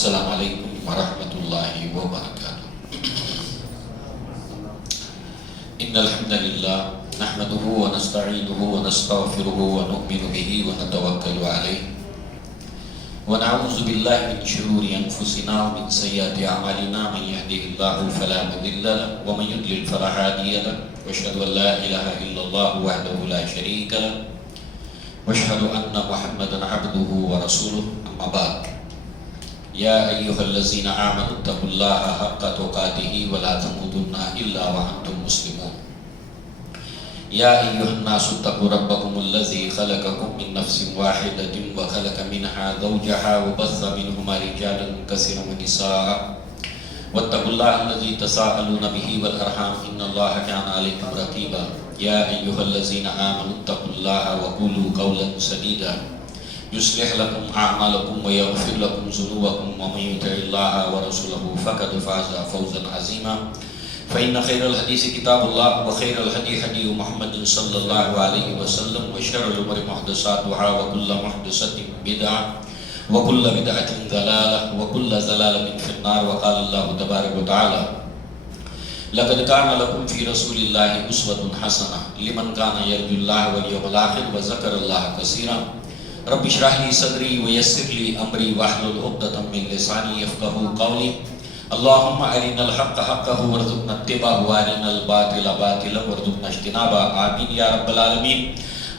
السلام علیکم ورحمۃ اللہ وبرکاتہ۔ ان الحمد للہ نحمده ونستعینه ونستغفره ونؤمن به ونتوکل علیہ ونعوذ باللہ من شرور انفسنا ومن سیئات اعمالنا، من يهده الله فلا مضل له ومن يضلل فلا هادي له، واشهد ان لا اله الا الله وحده لا شريك له واشهد ان محمدا عبده ورسوله، اما بعد۔ یا ایھا الذین آمنوا اتقوا اللہ حق تقاتہ ولا تموتن الا وانتم مسلمون۔ یا ایھا الناس اتقوا ربکم الذی خلقکم من نفس واحدۃ وخلق منها زوجها وبث منہما رجالا کثیرا ونساء واتقوا اللہ الذی تساءلون به والارحام ان اللہ کان علیکم رقیبا۔ یا ایھا الذین آمنوا اتقوا اللہ وقولوا قولا سدیدا یصلح لکم اعمالکم ویغفر لکم ذنوبکم ومن یطع اللہ ورسولہ فقد فاز فوزا عظیما۔ فإن خیر الحدیث کتاب اللہ وخیر الہدی ہدی محمد صلی اللہ علیہ وسلم وشر الامور محدثاتها وکل محدثۃ بدعۃ وکل بدعۃ ضلالہ وکل ضلالۃ فی النار۔ وقال اللہ تبارک وتعالی لقد كان لكم في رسول الله أسوة حسنة لمن كان يرجو الله واليوم الآخر وذكر الله كثيرا۔ رب اشرح لي صدري ويسر لي امري واحلل عقدة من لساني يفقهوا قولي۔ اللهم ارنا الحق حقا وارزقنا اتباعه وارنا الباطل باطلا وارزقنا اجتنابه، آمين يا رب العالمين۔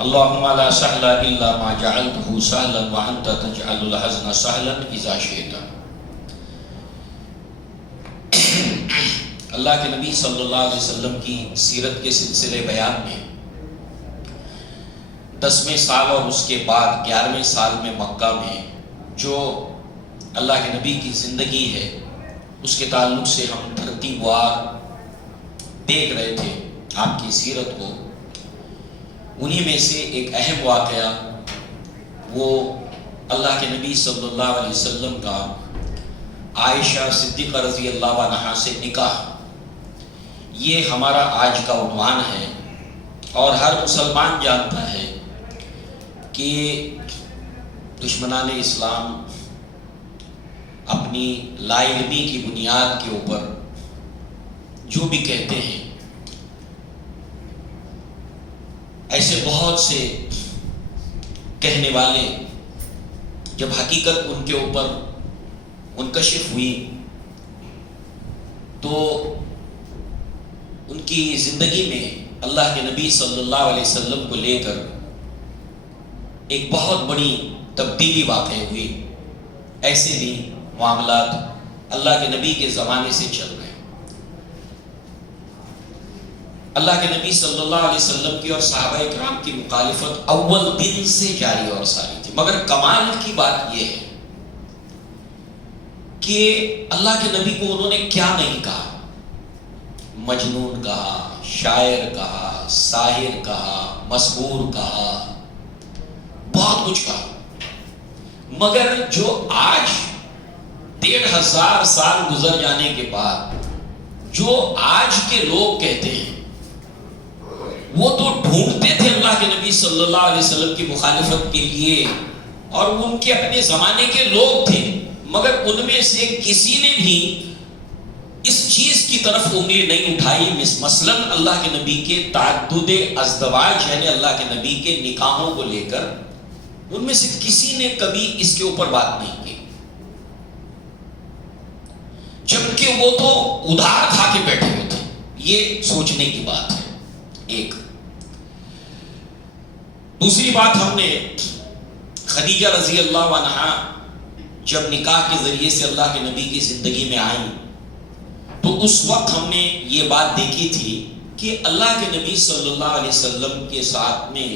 اللهم لا سهل الا ما جعلته سهلا وانت تجعل الحزن سهلا اذا شئت۔ اللہ کے نبی صلی اللہ علیہ وسلم کی سیرت کے سلسلے بیان میں 10ویں سال اور اس کے بعد 11ویں سال میں مکہ میں جو اللہ کے نبی کی زندگی ہے اس کے تعلق سے ہم ترتیب وار دیکھ رہے تھے آپ کی سیرت کو۔ انہی میں سے ایک اہم واقعہ وہ اللہ کے نبی صلی اللہ علیہ وسلم کا عائشہ صدیقہ رضی اللہ عنہا سے نکاح، یہ ہمارا آج کا عنوان ہے۔ اور ہر مسلمان جانتا ہے کہ دشمنان اسلام اپنی لا علمی کی بنیاد کے اوپر جو بھی کہتے ہیں، ایسے بہت سے کہنے والے جب حقیقت ان کے اوپر منکشف ہوئی تو ان کی زندگی میں اللہ کے نبی صلی اللہ علیہ وسلم کو لے کر ایک بہت بڑی تبدیلی واقع ہوئی۔ ایسے بھی معاملات اللہ کے نبی کے زمانے سے چل رہے ہیں۔ اللہ کے نبی صلی اللہ علیہ وسلم کی اور صحابہ کرام کی مخالفت اول دن سے جاری اور ساری تھی، مگر کمال کی بات یہ ہے کہ اللہ کے نبی کو انہوں نے کیا نہیں کہا۔ مجنون کہا، شاعر کہا، ساحر کہا، مسحور کہا، بہت کچھ کہا، مگر جو آج 1500 سال گزر جانے کے بعد جو آج کے لوگ کہتے ہیں، وہ تو ڈھونڈتے تھے اللہ کے نبی صلی اللہ علیہ وسلم کی مخالفت کے لیے، اور ان کے اپنے زمانے کے لوگ تھے، مگر ان میں سے کسی نے بھی اس چیز کی طرف انگلی نہیں اٹھائی۔ مثلاً اللہ کے نبی کے تعدد ازدواج یعنی اللہ کے نبی کے نکاحوں کو لے کر ان میں سے کسی نے کبھی اس کے اوپر بات نہیں کی، جبکہ وہ تو ادھار کھا کے بیٹھے ہوئے تھے۔ یہ سوچنے کی بات ہے ایک۔ دوسری بات، ہم نے خدیجہ رضی اللہ عنہا جب نکاح کے ذریعے سے اللہ کے نبی کی زندگی میں آئیں تو اس وقت ہم نے یہ بات دیکھی تھی کہ اللہ کے نبی صلی اللہ علیہ وسلم کے ساتھ میں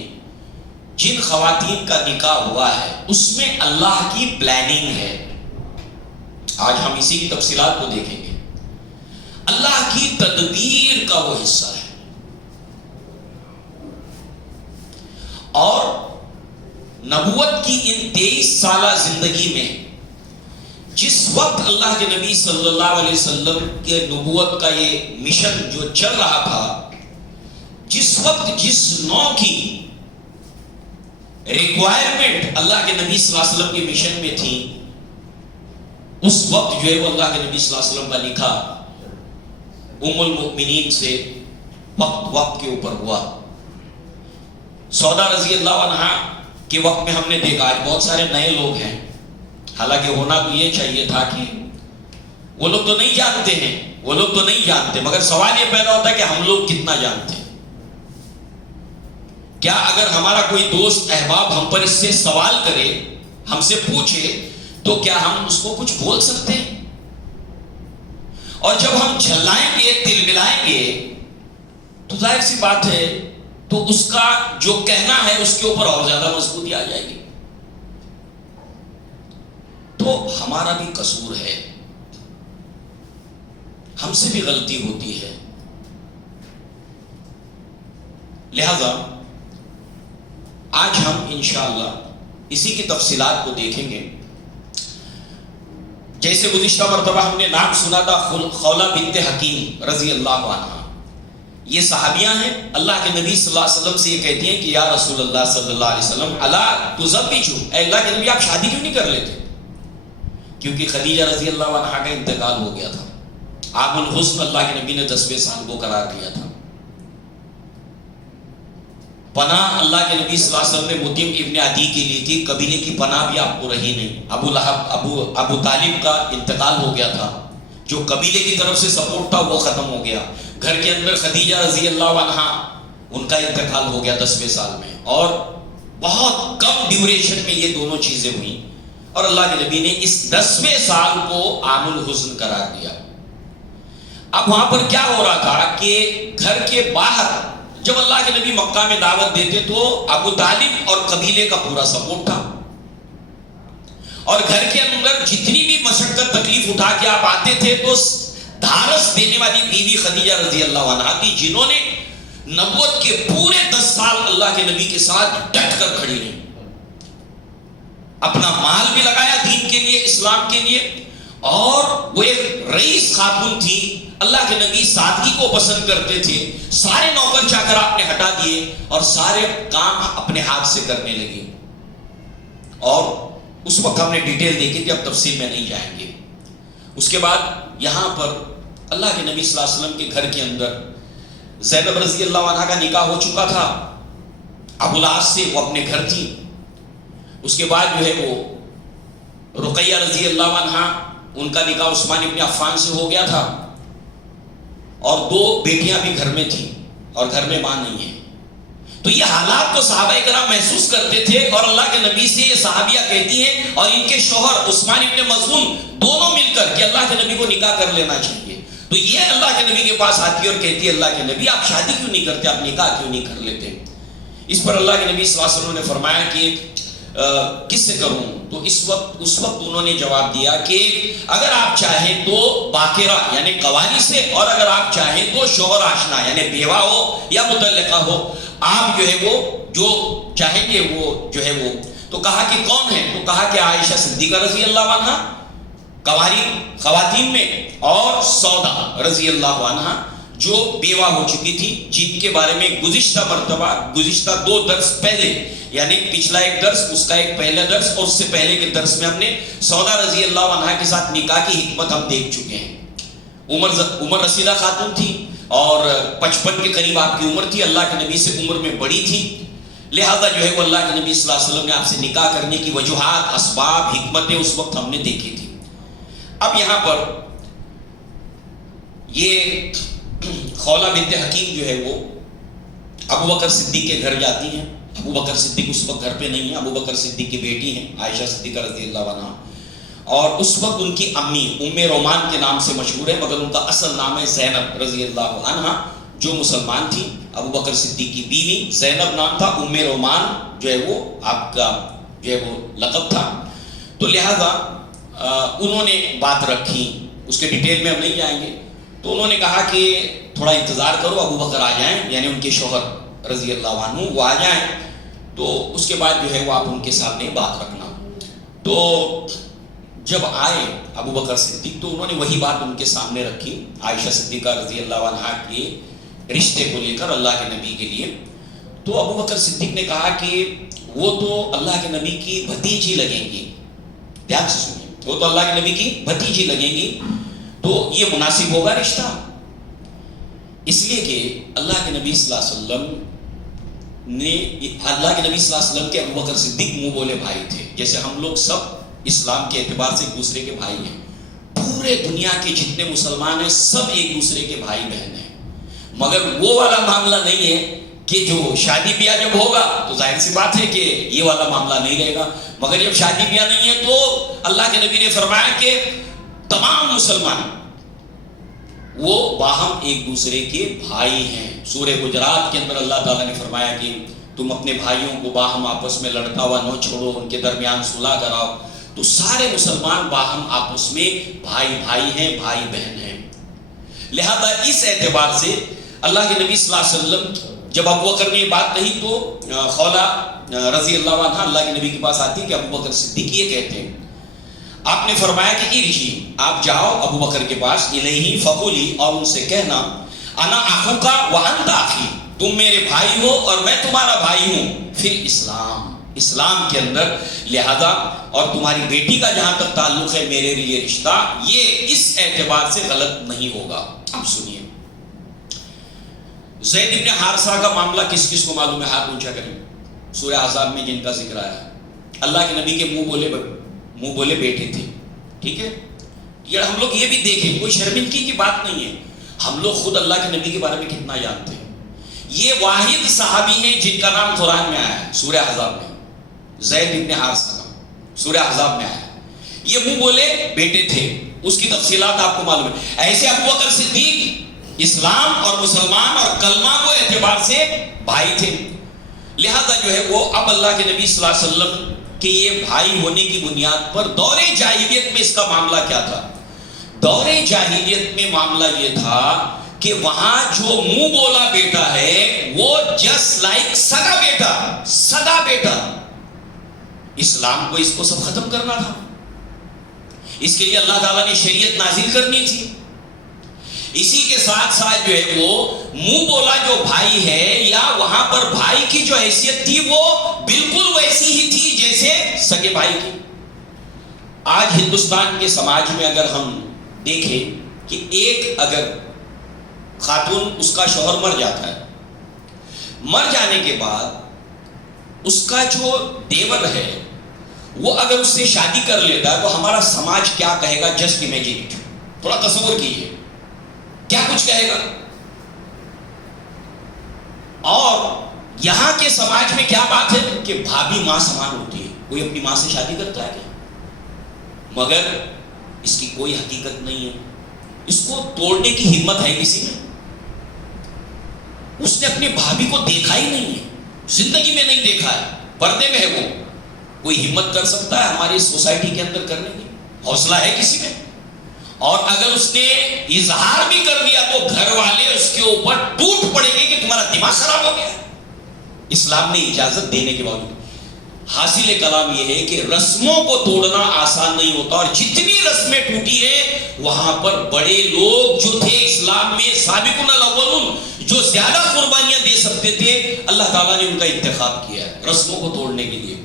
جن خواتین کا نکاح ہوا ہے اس میں اللہ کی پلاننگ ہے۔ آج ہم اسی کی تفصیلات کو دیکھیں گے۔ اللہ کی تدبیر کا وہ حصہ ہے، اور نبوت کی ان 23 سالہ زندگی میں جس وقت اللہ کے نبی صلی اللہ علیہ وسلم کے نبوت کا یہ مشن جو چل رہا تھا، جس وقت جس نوع کی ریکوائرمنٹ اللہ کے نبی صلی اللہ علیہ وسلم کے مشن میں تھی، اس وقت جو ہے وہ اللہ کے نبی صلی اللہ علیہ وسلم کا نکاح ام المؤمنین سے وقت کے اوپر ہوا. سودا رضی اللہ عنہا کے وقت میں ہم نے دیکھا آج بہت سارے نئے لوگ ہیں، حالانکہ ہونا تو یہ چاہیے تھا کہ وہ لوگ تو نہیں جانتے ہیں، وہ لوگ تو نہیں جانتے، مگر سوال یہ پیدا ہوتا ہے کہ ہم لوگ کتنا جانتے ہیں. کیا اگر ہمارا کوئی دوست احباب ہم پر اس سے سوال کرے، ہم سے پوچھے، تو کیا ہم اس کو کچھ بول سکتے ہیں؟ اور جب ہم جھلائیں گے، تل ملائیں گے، تو ظاہر سی بات ہے تو اس کا جو کہنا ہے اس کے اوپر اور زیادہ مضبوطی آ جائے گی. تو ہمارا بھی قصور ہے، ہم سے بھی غلطی ہوتی ہے. لہذا آج ہم انشاءاللہ اسی کی تفصیلات کو دیکھیں گے. جیسے گزشتہ مرتبہ ہم نے نام سنا تھا خولہ بنت حکیم رضی اللہ عنہ. یہ صحابیاں ہیں، اللہ کے نبی صلی اللہ علیہ وسلم سے یہ کہتی ہیں کہ یا رسول اللہ صلی اللہ علیہ وسلم الا تزوجوا، اے اللہ کے نبی آپ شادی کیوں نہیں کر لیتے؟ کیونکہ خدیجہ رضی اللہ عنہ کا انتقال ہو گیا تھا. عام الحزن اللہ کے نبی نے 10ویں سال کو قرار دیا تھا. پناہ اللہ کے نبی صلی اللہ علیہ وسلم نے مطعم ابن عدی کے لیے تھی، قبیلے کی پناہ بھی آپ کو رہی نہیں. ابو لہب ابو طالب کا انتقال ہو گیا تھا، جو قبیلے کی طرف سے سپورٹ تھا وہ ختم ہو گیا. گھر کے اندر خدیجہ رضی اللہ عنہا ان کا انتقال ہو گیا 10ویں سال میں، اور بہت کم ڈیوریشن میں یہ دونوں چیزیں ہوئیں، اور اللہ کے نبی نے اس 10ویں سال کو عام الحزن قرار دیا. اب وہاں پر کیا ہو رہا تھا کہ گھر کے باہر جب اللہ کے نبی مکہ میں دعوت دیتے تو ابو طالب اور قبیلے کا پورا سپورٹ تھا، اور گھر کے اندر جتنی بھی مشقت تکلیف اٹھا کے آپ آتے تھے تو دھارس دینے والی بیوی خدیجہ رضی اللہ عنہا کی، جنہوں نے نبوت کے پورے 10 سال اللہ کے نبی کے ساتھ ڈٹ کر کھڑی رہی، اپنا مال بھی لگایا دین کے لیے، اسلام کے لیے، اور وہ ایک رئیس خاتون تھی. اللہ کے نبی سادگی کو پسند کرتے تھے. سارے نوکر چاکر آپ نے ہٹا دیے اور سارے کام اپنے ہاتھ سے کرنے لگے. اور اس وقت ہم نے ڈیٹیل دیکھی تھی، اب تفصیل میں نہیں جائیں گے. اس کے بعد یہاں پر اللہ کے نبی صلی اللہ علیہ وسلم کے گھر کے اندر زینب رضی اللہ عنہا کا نکاح ہو چکا تھا ابو العاص سے، وہ اپنے گھر تھی. اس کے بعد جو ہے وہ رقیہ رضی اللہ عنہا، ان کا نکاح عثمان ابن عفان سے ہو گیا تھا، اور 2 بیٹیاں بھی گھر میں تھیں اور گھر میں ماں نہیں ہے. تو یہ حالات کو صحابہ کرام محسوس کرتے تھے، اور اللہ کے نبی سے یہ صحابیہ کہتی ہیں اور ان کے شوہر عثمان ابن مظعون دونوں مل کر کہ اللہ کے نبی کو نکاح کر لینا چاہیے. تو یہ اللہ کے نبی کے پاس آتی ہے اور کہتی ہے اللہ کے نبی آپ شادی کیوں نہیں کرتے، آپ نکاح کیوں نہیں کر لیتے؟ اس پر اللہ کے نبی صلی اللہ علیہ وسلم نے فرمایا کہ کس سے کروں؟ تو اس وقت انہوں نے جواب دیا کہ اگر آپ چاہیں تو باقرہ یعنی قواری سے، اور اگر آپ چاہیں تو شوہر آشنا یعنی بیوہ ہو یا مطلقہ ہو، آپ جو ہے وہ جو چاہیں گے وہ جو ہے وہ. تو کہا کہ کون ہے؟ تو کہا کہ عائشہ صدیقہ رضی اللہ عنہا قواری خواتین میں، اور سودا رضی اللہ عنہا جو بیوہ ہو چکی تھی، جن کے بارے میں گزشتہ مرتبہ گزشتہ 2 درس پہلے، یعنی پچھلا ایک درس، اس کا ایک پہلا درس، اور اس سے پہلے کے درس میں ہم نے سودا رضی اللہ عنہا کے ساتھ نکاح کی حکمت ہم دیکھ چکے ہیں. عمر رسیدہ خاتون تھی اور 55 کے قریب آپ کی عمر تھی، اللہ کے نبی سے عمر میں بڑی تھی. لہذا جو ہے وہ اللہ کے نبی صلی اللہ علیہ وسلم نے آپ سے نکاح کرنے کی وجوہات، اسباب، حکمتیں اس وقت ہم نے دیکھی تھی. اب یہاں پر یہ خولہ بنت حکیم جو ہے وہ ابو بکر صدیق کے گھر جاتی ہیں. ابو بکر صدیق اس وقت گھر پہ نہیں ہے، ابو بکر صدیق کی بیٹی ہیں عائشہ صدیقہ رضی اللہ عنہا، اور اس وقت ان کی امی ام رومان کے نام سے مشہور ہے، مگر ان کا اصل نام ہے زینب رضی اللہ عنہا، جو مسلمان تھی. ابو بکر صدیق کی بیوی زینب نام تھا، ام رومان جو ہے وہ آپ کا جو ہے وہ لقب تھا. تو لہذا انہوں نے بات رکھی، اس کے ڈیٹیل میں ہم نہیں جائیں گے. تو انہوں نے کہا کہ تھوڑا انتظار کرو، ابو بکر آ جائیں، یعنی ان کے شوہر رضی اللہ عنہ وہ آ جائیں، تو اس کے بعد جو ہے وہ آپ ان کے سامنے بات رکھنا. تو جب آئے ابو بکر صدیق تو انہوں نے وہی بات ان کے سامنے رکھی عائشہ صدیقہ رضی اللہ عنہا کے رشتے کو لے کر اللہ کے نبی کے لیے. تو ابو بکر صدیق نے کہا کہ وہ تو اللہ کے نبی کی بھتیجی لگیں گی. دھیان سے سنیے، وہ تو اللہ کے نبی کی بھتیجی لگیں گی، تو یہ مناسب ہوگا رشتہ؟ اس لیے کہ اللہ کے نبی صلی اللہ علیہ وسلم نے، اللہ کے نبی صلی اللہ علیہ وسلم کے ابو بکر صدیق منہ بولے بھائی تھے، جیسے ہم لوگ سب اسلام کے اعتبار سے ایک دوسرے کے بھائی ہیں، پورے دنیا کے جتنے مسلمان ہیں سب ایک دوسرے کے بھائی بہن ہیں، مگر وہ والا معاملہ نہیں ہے کہ جو شادی بیاہ جب ہوگا تو ظاہر سی بات ہے کہ یہ والا معاملہ نہیں رہے گا، مگر جب شادی بیاہ نہیں ہے تو اللہ کے نبی نے فرمایا کہ تمام مسلمان وہ باہم ایک دوسرے کے بھائی ہیں۔ سورہ حجرات کے اندر اللہ تعالیٰ نے فرمایا کہ تم اپنے بھائیوں کو باہم آپس میں لڑتا ہوا نہ چھوڑو، ان کے درمیان صلح کراؤ۔ تو سارے مسلمان باہم آپس میں بھائی بھائی ہیں، بھائی بہن ہیں۔ لہذا اس اعتبار سے اللہ کے نبی صلی اللہ علیہ وسلم جب ابو بکر نے یہ بات کہی تو خولہ رضی اللہ عنہ اللہ کے نبی کے پاس آتی ہے کہ ابو بکر صدیق یہ کہتے ہیں، آپ نے فرمایا کہ ارجی، آپ جاؤ ابو بکر کے پاس، الیہ فقولی، اور ان سے کہنا انا اخوک وانت اخی، تم میرے بھائی ہو اور میں تمہارا بھائی ہوں، فی الاسلام، اسلام کے اندر، لہذا اور تمہاری بیٹی کا جہاں تک تعلق ہے میرے لیے رشتہ یہ اس اعتبار سے غلط نہیں ہوگا۔ اب سنیے زید ابن حارثہ کا معاملہ کس کس کو معلوم ہے؟ ہاتھ اونچا کریں۔ سورہ احزاب میں جن کا ذکر آیا، اللہ کے نبی کے منہ بولے بیٹے تھے، ٹھیک ہے؟ یہ ہم لوگ یہ بھی دیکھیں، کوئی شرمندگی کی بات نہیں ہے، ہم لوگ خود اللہ کے نبی کے بارے میں کتنا جانتے ہیں۔ یہ واحد صحابی ہیں جن کا نام قرآن میں آیا ہے، سورہ احزاب میں، زید ابن حارثہ کا، سورہ احزاب میں آیا ہے۔ یہ منہ بولے بیٹے تھے، اس کی تفصیلات آپ کو معلوم ہے۔ ایسے ابو بکر صدیق اسلام اور مسلمان اور کلمہ کو اعتبار سے بھائی تھے، لہذا جو ہے وہ اب اللہ کے نبی صلی اللہ علیہ وسلم کہ یہ بھائی ہونے کی بنیاد پر دور جاہلیت میں اس کا معاملہ کیا تھا؟ دور جاہلیت میں معاملہ یہ تھا کہ وہاں جو منہ بولا بیٹا ہے وہ جسٹ لائک سگا بیٹا، اسلام کو اس کو سب ختم کرنا تھا، اس کے لیے اللہ تعالیٰ نے شریعت نازل کرنی تھی۔ اسی کے ساتھ ساتھ جو ہے وہ منہ بولا جو بھائی ہے یا وہاں پر بھائی کی جو حیثیت تھی وہ بالکل ویسی ہی تھی جیسے سگے بھائی کی۔ آج ہندوستان کے سماج میں اگر ہم دیکھیں کہ ایک اگر خاتون، اس کا شوہر مر جاتا ہے، مر جانے کے بعد اس کا جو دیور ہے وہ اگر اس سے شادی کر لیتا ہے تو ہمارا سماج کیا کہے گا؟ جسٹ امیجن اٹ، تھوڑا تصور کیجیے کیا کچھ کہے گا۔ اور یہاں کے سماج میں کیا بات ہے کہ بھابھی ماں سمان ہوتی ہے، کوئی اپنی ماں سے شادی کرتا ہے کیا؟ مگر اس کی کوئی حقیقت نہیں ہے، اس کو توڑنے کی ہمت ہے کسی میں؟ اس نے اپنی بھابھی کو دیکھا ہی نہیں ہے، زندگی میں نہیں دیکھا ہے، پردے میں ہے وہ، کوئی ہمت کر سکتا ہے ہماری سوسائٹی کے اندر کرنے کی؟ حوصلہ ہے کسی میں؟ اور اگر اس نے اظہار بھی کر دیا تو گھر والے اس کے اوپر ٹوٹ پڑیں گے کہ تمہارا دماغ خراب ہو گیا۔ اسلام نے اجازت دینے کے باوجود حاصل کلام یہ ہے کہ رسموں کو توڑنا آسان نہیں ہوتا، اور جتنی رسمیں ٹوٹی ہیں وہاں پر بڑے لوگ جو تھے اسلام میں سابقون الاولون، جو زیادہ قربانیاں دے سکتے تھے، اللہ تعالیٰ نے ان کا انتخاب کیا ہے رسموں کو توڑنے کے لیے۔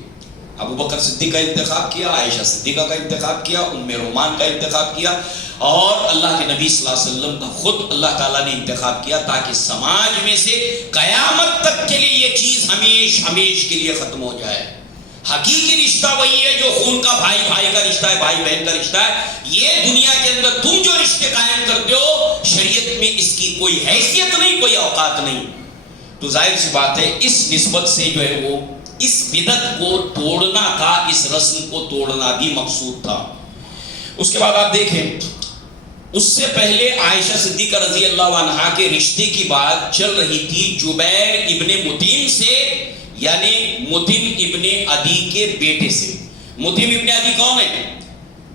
ابو بکر صدیق کا انتخاب کیا، عائشہ صدیقہ کا انتخاب کیا، ام رومان کا انتخاب کیا، اور اللہ کے نبی صلی اللہ علیہ وسلم کا خود اللہ تعالیٰ نے انتخاب کیا تاکہ سماج میں سے قیامت تک کے لیے یہ چیز ہمیش کے لیے ختم ہو جائے۔ حقیقی رشتہ وہی ہے جو خون کا، بھائی بھائی کا رشتہ ہے، بھائی بہن کا رشتہ ہے۔ یہ دنیا کے اندر تم جو رشتے قائم کرتے ہو شریعت میں اس کی کوئی حیثیت نہیں، کوئی اوقات نہیں۔ تو ظاہر سی بات ہے اس نسبت سے جو ہے وہ اس بدعت کو توڑنا تھا، اس رسم کو توڑنا بھی مقصود تھا۔ اس کے بعد آپ دیکھیں اس سے پہلے عائشہ صدیقہ رضی اللہ عنہا کے رشتے کی بات چل رہی تھی جبیر ابن مطعم سے، یعنی مطعم ابن عدی کے بیٹے سے۔ مطعم ابن عدی کون ہے؟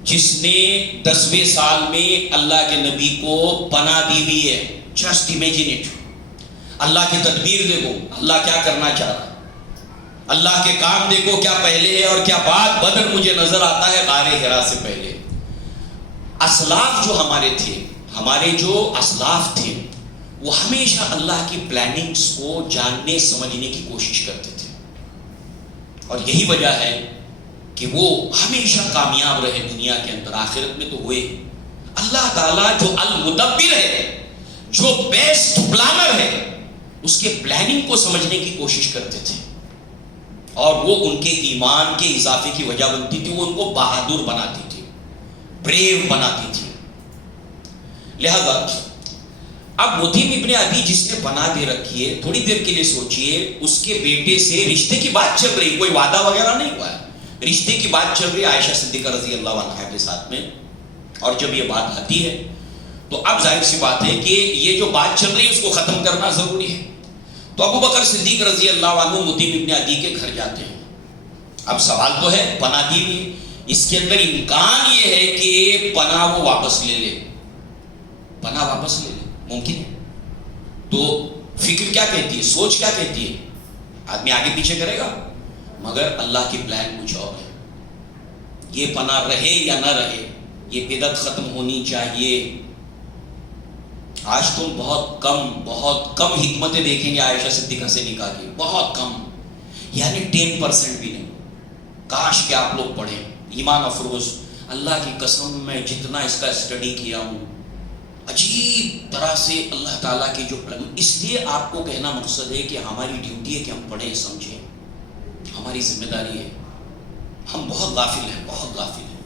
جس نے 10ویں سال میں اللہ کے نبی کو پناہ دی ہوئی ہے۔ جسٹ امیجن اٹ، اللہ کی تدبیر دیکھو، اللہ کیا کرنا چاہ رہا ہے، اللہ کے کام دیکھو کیا پہلے ہے اور کیا بعد۔ بدر مجھے نظر آتا ہے غار حرا سے پہلے۔ اسلاف جو ہمارے تھے، ہمارے جو اسلاف تھے، وہ ہمیشہ اللہ کی پلاننگز کو جاننے سمجھنے کی کوشش کرتے تھے، اور یہی وجہ ہے کہ وہ ہمیشہ کامیاب رہے دنیا کے اندر، آخرت میں تو ہوئے۔ اللہ تعالیٰ جو المدبر ہے، جو بیسٹ پلانر ہے، اس کے پلاننگ کو سمجھنے کی کوشش کرتے تھے، اور وہ ان کے ایمان کے اضافے کی وجہ بنتی تھی، وہ ان کو بہادر بناتی تھی، بریو بناتی تھی۔ لہذا اب متیم ابن عدی جس نے پناہ دے رکھی ہے، تھوڑی دیر کے لیے سوچئے، اس کے بیٹے سے رشتے کی بات چل رہی، کوئی وعدہ وغیرہ نہیں ہوا ہے، رشتے کی بات چل رہی عائشہ صدیقہ رضی اللہ عنہا کے ساتھ میں، اور جب یہ بات آتی ہے تو اب ظاہر سی بات ہے کہ یہ جو بات چل رہی ہے اس کو ختم کرنا ضروری ہے۔ تو ابو بکر صدیق رضی اللہ عنہ متیم ابن عدی کے گھر جاتے ہیں۔ اب سوال تو ہے، پناہ دی بھی، اس کے اندر امکان یہ ہے کہ پناہ وہ واپس لے لے، پناہ واپس لے لے، ممکن ہے۔ تو فکر کیا کہتی ہے، سوچ کیا کہتی ہے، آدمی آگے پیچھے کرے گا، مگر اللہ کی پلان کچھ اور ہے۔ یہ پناہ رہے یا نہ رہے، یہ بدعت ختم ہونی چاہیے۔ آج تم بہت کم حکمتیں دیکھیں گے عائشہ صدیقہ سے نکاح کی، بہت کم، یعنی 10% بھی نہیں۔ کاش کہ آپ لوگ پڑھیں ایمان افروز، اللہ کی قسم میں جتنا اس کا اسٹڈی کیا ہوں، عجیب طرح سے اللہ تعالیٰ کے جو پلان، اس لیے آپ کو کہنا مقصد ہے کہ ہماری ڈیوٹی ہے کہ ہم پڑھیں سمجھیں، ہماری ذمہ داری ہے، ہم بہت غافل ہیں، بہت غافل ہیں۔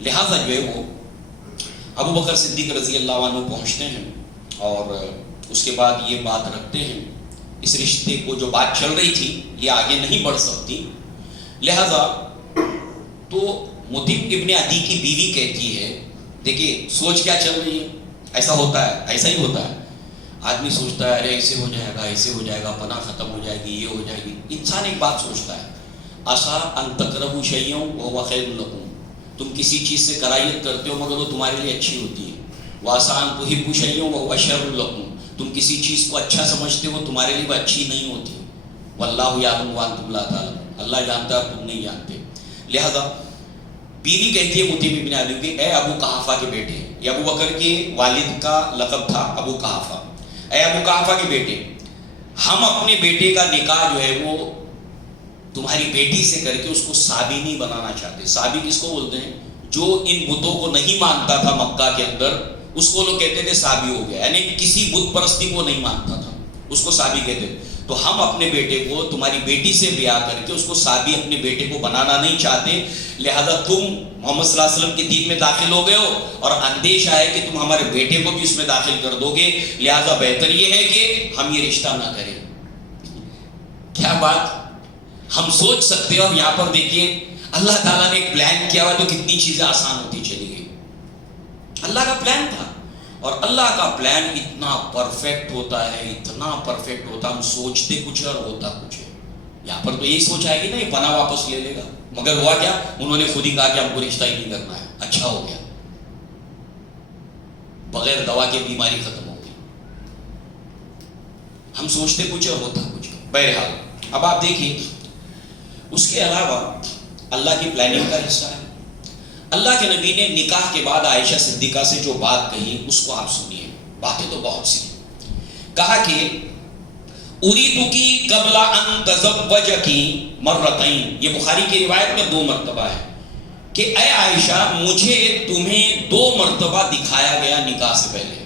لہذا جو ہے وہ ابو بکر صدیق رضی اللہ عنہ پہنچتے ہیں، اور اس کے بعد یہ بات رکھتے ہیں، اس رشتے کو جو بات چل رہی تھی یہ آگے نہیں بڑھ سکتی، لہذا تو متیم ابن عدی کی بیوی کہتی ہے، دیکھیے سوچ کیا چل رہی ہے، ایسا ہوتا ہے، ایسا ہی ہوتا ہے، آدمی سوچتا ہے ارے ایسے ہو جائے گا، ایسے ہو جائے گا، پناہ ختم ہو جائے گی، یہ ہو جائے گی۔ انسان ایک بات سوچتا ہے، عسیٰ ان تکرہوا شیئا وہو خیر لکم، تم کسی چیز سے کراہیت کرتے ہو مگر وہ تمہارے لیے اچھی ہوتی ہے، وعسیٰ ان تحبوا شیئا وہو شر لکم، تم کسی چیز کو اچھا سمجھتے ہو تمہارے لیے وہ اچھی نہیں ہوتی، واللہ یعلم وانتم لا تعلمون، اللہ جانتا ہے تم نہیں جانتے۔ لہذا بیوی کہتی ہے متیم ابن عدی کہ اے ابو قحافہ کے بیٹے، یہ ابو بکر کے والد کا لقب تھا ابو قحافہ، اے ابو قحافہ کے بیٹے، ہم اپنے بیٹے کا نکاح جو ہے وہ تمہاری بیٹی سے کر کے اس کو صابی نہیں بنانا چاہتے۔ صابی کس کو بولتے ہیں؟ جو ان بتوں کو نہیں مانتا تھا مکہ کے اندر، اس کو لوگ کہتے تھے صابی ہو گیا، یعنی کسی بت پرستی کو نہیں مانتا تھا، اس کو صابی کہتے تھے۔ تو ہم اپنے بیٹے کو تمہاری بیٹی سے بیاہ کر کے اس کو صابی اپنے بیٹے کو بنانا نہیں چاہتے، لہذا تم محمد صلی اللہ علیہ وسلم کے دین میں داخل ہو گئے ہو اور اندیشہ ہے کہ تم ہمارے بیٹے کو بھی اس میں داخل کر دو گے، لہذا بہتر یہ ہے کہ ہم یہ رشتہ نہ کریں۔ کیا بات ہم سوچ سکتے ہو؟ یہاں پر دیکھیے اللہ تعالیٰ نے ایک پلان کیا ہوا تو کتنی چیزیں آسان ہوتی چلی گئی۔ اللہ کا پلان تھا، اور اللہ کا پلان اتنا پرفیکٹ ہوتا ہے، اتنا پرفیکٹ ہوتا، ہم سوچتے کچھ اور ہوتا کچھ ہے۔ یہاں پر تو یہی سوچ آئے گی نا، یہ پناہ واپس لے لے گا، مگر ہوا کیا؟ انہوں نے خود ہی کہا کہ ہم کو رشتہ ہی نہیں کرنا ہے۔ اچھا ہو گیا، بغیر دوا کے بیماری ختم ہو گئی۔ ہم سوچتے کچھ اور ہوتا کچھ۔ بہرحال اب آپ دیکھیے، اس کے علاوہ اللہ کی پلاننگ کا حصہ ہے۔ اللہ کے نبی نے نکاح کے بعد عائشہ صدیقہ سے جو بات کہی اس کو آپ سنیے، باتیں تو بہت سی۔ کہا کہ اریدکی قبل ان تزوجکی مرتین، یہ بخاری کی روایت میں 2 مرتبہ ہے کہ اے عائشہ مجھے تمہیں 2 مرتبہ دکھایا گیا نکاح سے پہلے،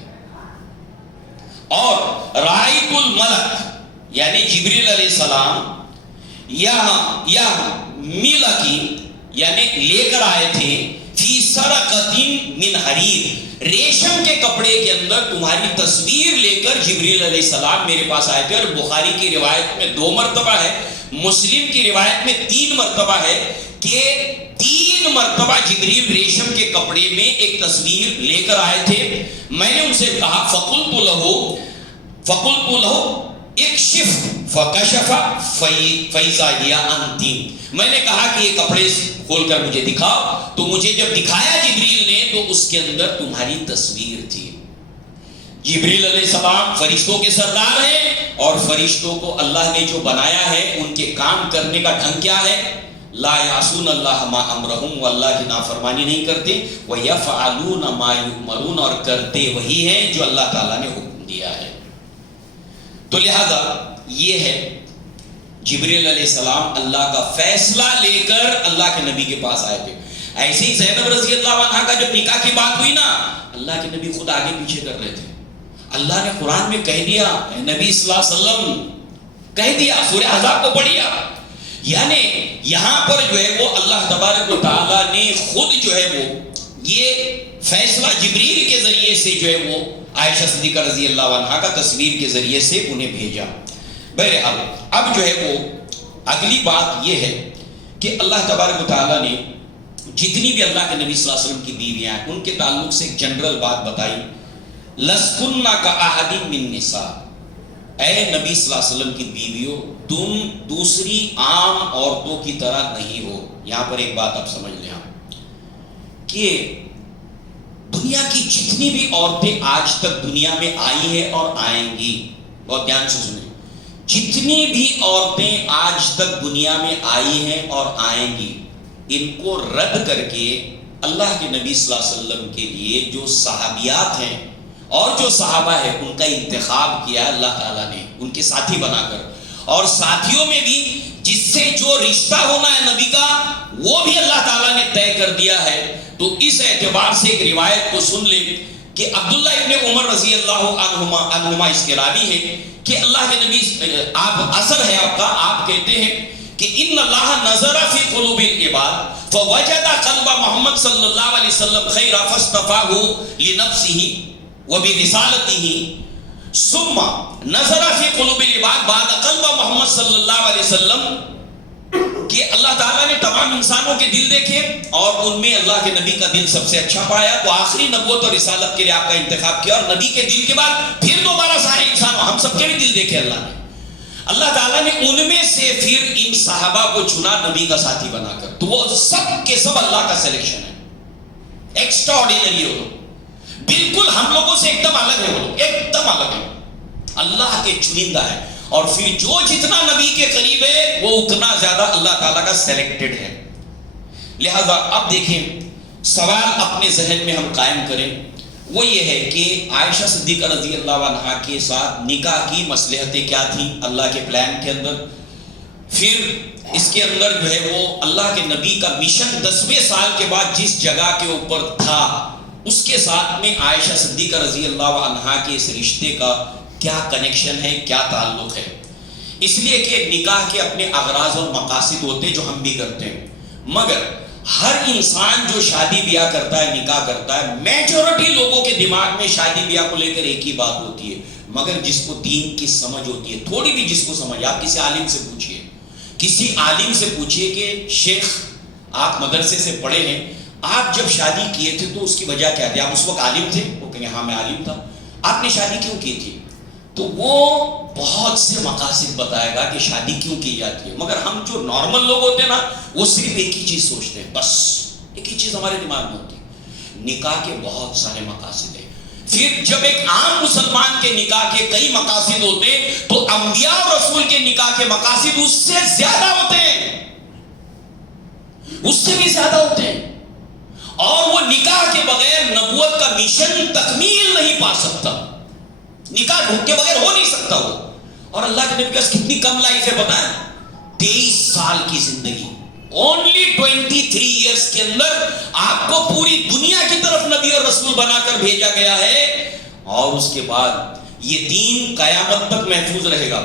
اور رائت الملک یعنی جبریل علیہ السلام یا میلکی یعنی لے کر آئے تھے فی سرقۃ من حریر، ریشم کے کپڑے کے اندر تمہاری تصویر لے کر جبریل علیہ السلام میرے پاس آئے تھے۔ اور بخاری کی روایت میں 2 مرتبہ ہے، مسلم کی روایت میں 3 مرتبہ ہے کہ 3 مرتبہ جبریل ریشم کے کپڑے میں ایک تصویر لے کر آئے تھے۔ میں نے ان سے کہا فقلت لہو اکشف فکشف فاذا ہی انتی، میں نے کہا کہ یہ کپڑے کھول کر مجھے دکھاؤ، تو مجھے جب دکھایا جبریل نے تو اس کے اندر تمہاری تصویر تھی۔ جبریل علیہ السلام فرشتوں کے سردار ہیں، اور فرشتوں کو اللہ نے جو بنایا ہے ان کے کام کرنے کا ڈھنگ کیا ہے؟ لا یعصون اللہ ما امرہم، وہ اللہ کی نافرمانی نہیں کرتے، ویفعلون ما یؤمرون، اور کرتے وہی ہیں جو اللہ تعالیٰ نے حکم دیا ہے۔ تو لہذا یہ ہے جبریل علیہ السلام اللہ کا فیصلہ لے کر اللہ کے نبی کے پاس آئے تھے. ایسے ہی زینب رضی اللہ عنہا کا جب نکاح کی بات ہوئی نا، اللہ کے نبی خود آگے پیچھے کر رہے تھے. اللہ نے قرآن میں کہہ دیا، نبی صلی اللہ علیہ وسلم کہہ دیا، سورہ احزاب کو پڑھیا. یعنی یہاں پر جو ہے وہ اللہ تبارک و تعالیٰ نے خود جو ہے وہ یہ فیصلہ جبریل کے ذریعے سے جو ہے وہ عائشہ صدیقہ رضی اللہ عنہا کا تصویر کے ذریعے سے انہیں بھیجا. بہرحال اب جو ہے وہ اگلی بات یہ ہے کہ اللہ تبارک و تعالیٰ نے جتنی بھی اللہ کے نبی صلی اللہ علیہ وسلم کی بیویاں ہیں ان کے تعلق سے ایک جنرل بات بتائی. لَسْتُنَّ كَأَحَدٍ مِّن نِّسَاءٍ، اے نبی صلی اللہ علیہ وسلم کی بیویوں تم دوسری عام عورتوں کی طرح نہیں ہو. یہاں پر ایک بات آپ سمجھ لیں کہ دنیا کی جتنی بھی عورتیں آج تک دنیا میں آئی ہیں اور آئیں گی، بہت دھیان سے سنیں، جتنی بھی عورتیں آج تک دنیا میں آئی ہیں اور آئیں گی، ان کو رد کر کے اللہ کے نبی صلی اللہ علیہ وسلم کے لیے جو صحابیات ہیں اور جو صحابہ ہیں ان کا انتخاب کیا اللہ تعالیٰ نے ان کے ساتھی بنا کر. اور ساتھیوں میں بھی جس سے جو رشتہ ہونا ہے نبی کا وہ بھی اللہ تعالیٰ نے طے کر دیا ہے. تو اس اعتبار سے ایک روایت کو سن لیں کہ عبداللہ ابن عمر رضی اللہ عنہما اس کے راوی ہے کہ اللہ کے نبی آپ اثر ہے آپ کا، آپ کہتے ہیں کہ ان اللہ نظر فی قلوب العباد فوجد قلب محمد صلی اللہ علیہ وسلم خیرا فاصطفاہ لنفسہ وبرسالتہ ثم نظر فی قلوب العباد بعد قلب محمد صلی اللہ علیہ وسلم، کہ اللہ تعالیٰ نے تمام انسانوں کے دل دیکھے اور ان میں اللہ کے نبی کا دل سب سے اچھا پایا، تو آخری نبوت اور رسالت کے لیے آپ کا انتخاب کیا. اور نبی کے دل کے بعد پھر دوبارہ سارے انسانوں ہم سب کے بھی دل دیکھے اللہ تعالیٰ نے ان میں سے پھر ان صحابہ کو چنا نبی کا ساتھی بنا کر. تو وہ سب کے سب اللہ کا سلیکشن ہے، ایکسٹرا آرڈینری ہو لوگ، بالکل ہم لوگوں سے ایک دم الگ ہے، وہ لوگ ایک دم الگ ہے، اللہ کے چنندہ ہے. اور پھر جو جتنا نبی کے قریب ہے وہ اتنا زیادہ اللہ تعالیٰ کا سلیکٹڈ ہے. لہذا اب دیکھیں سوال اپنے ذہن میں ہم قائم کریں، وہ یہ ہے کہ عائشہ صدیقہ رضی اللہ عنہا کے ساتھ نکاح کی مصلحتیں کیا تھیں اللہ کے پلان کے اندر. پھر اس کے اندر جو ہے وہ اللہ کے نبی کا مشن 10ویں سال کے بعد جس جگہ کے اوپر تھا اس کے ساتھ میں عائشہ صدیقہ رضی اللہ عنہا کے اس رشتے کا کیا کنیکشن ہے، کیا تعلق ہے. اس لیے کہ نکاح کے اپنے اغراض اور مقاصد ہوتے جو ہم بھی کرتے ہیں، مگر ہر انسان جو شادی بیاہ کرتا ہے، نکاح کرتا ہے، میجورٹی لوگوں کے دماغ میں شادی بیاہ کو لے کر ایک ہی بات ہوتی ہے. مگر جس کو دین کی سمجھ ہوتی ہے، تھوڑی بھی جس کو سمجھ، آپ کسی عالم سے پوچھئے، کسی عالم سے پوچھئے کہ شیخ آپ مدرسے سے پڑھے ہیں، آپ جب شادی کیے تھے تو اس کی وجہ کیا تھی؟ آپ اس وقت عالم تھے؟ وہ کہیں ہاں میں عالم تھا. آپ نے شادی کیوں کی تھی؟ تو وہ بہت سے مقاصد بتائے گا کہ شادی کیوں کی جاتی ہے. مگر ہم جو نارمل لوگ ہوتے ہیں نا، وہ صرف ایک ہی چیز سوچتے ہیں، بس ایک ہی چیز ہمارے دماغ میں ہوتی ہے، نکاح کے بہت سارے مقاصد ہیں. پھر جب ایک عام مسلمان کے نکاح کے کئی مقاصد ہوتے ہیں تو انبیاء اور رسول کے نکاح کے مقاصد اس سے زیادہ ہوتے ہیں، اس سے بھی زیادہ ہوتے ہیں. اور وہ نکاح کے بغیر نبوت کا مشن تکمیل نہیں پا سکتا، نکاح ڈھونڈ کے بغیر ہو نہیں سکتا وہ. اور اللہ کے نبی کے پاس کتنی کم لائف ہے پتہ ہے؟ 23 سال کی زندگی، اونلی 23 ایئرس کے اندر آپ کو پوری دنیا کی طرف نبی اور رسول بنا کر بھیجا گیا ہے. اور اس کے بعد یہ دین قیامت تک محفوظ رہے گا.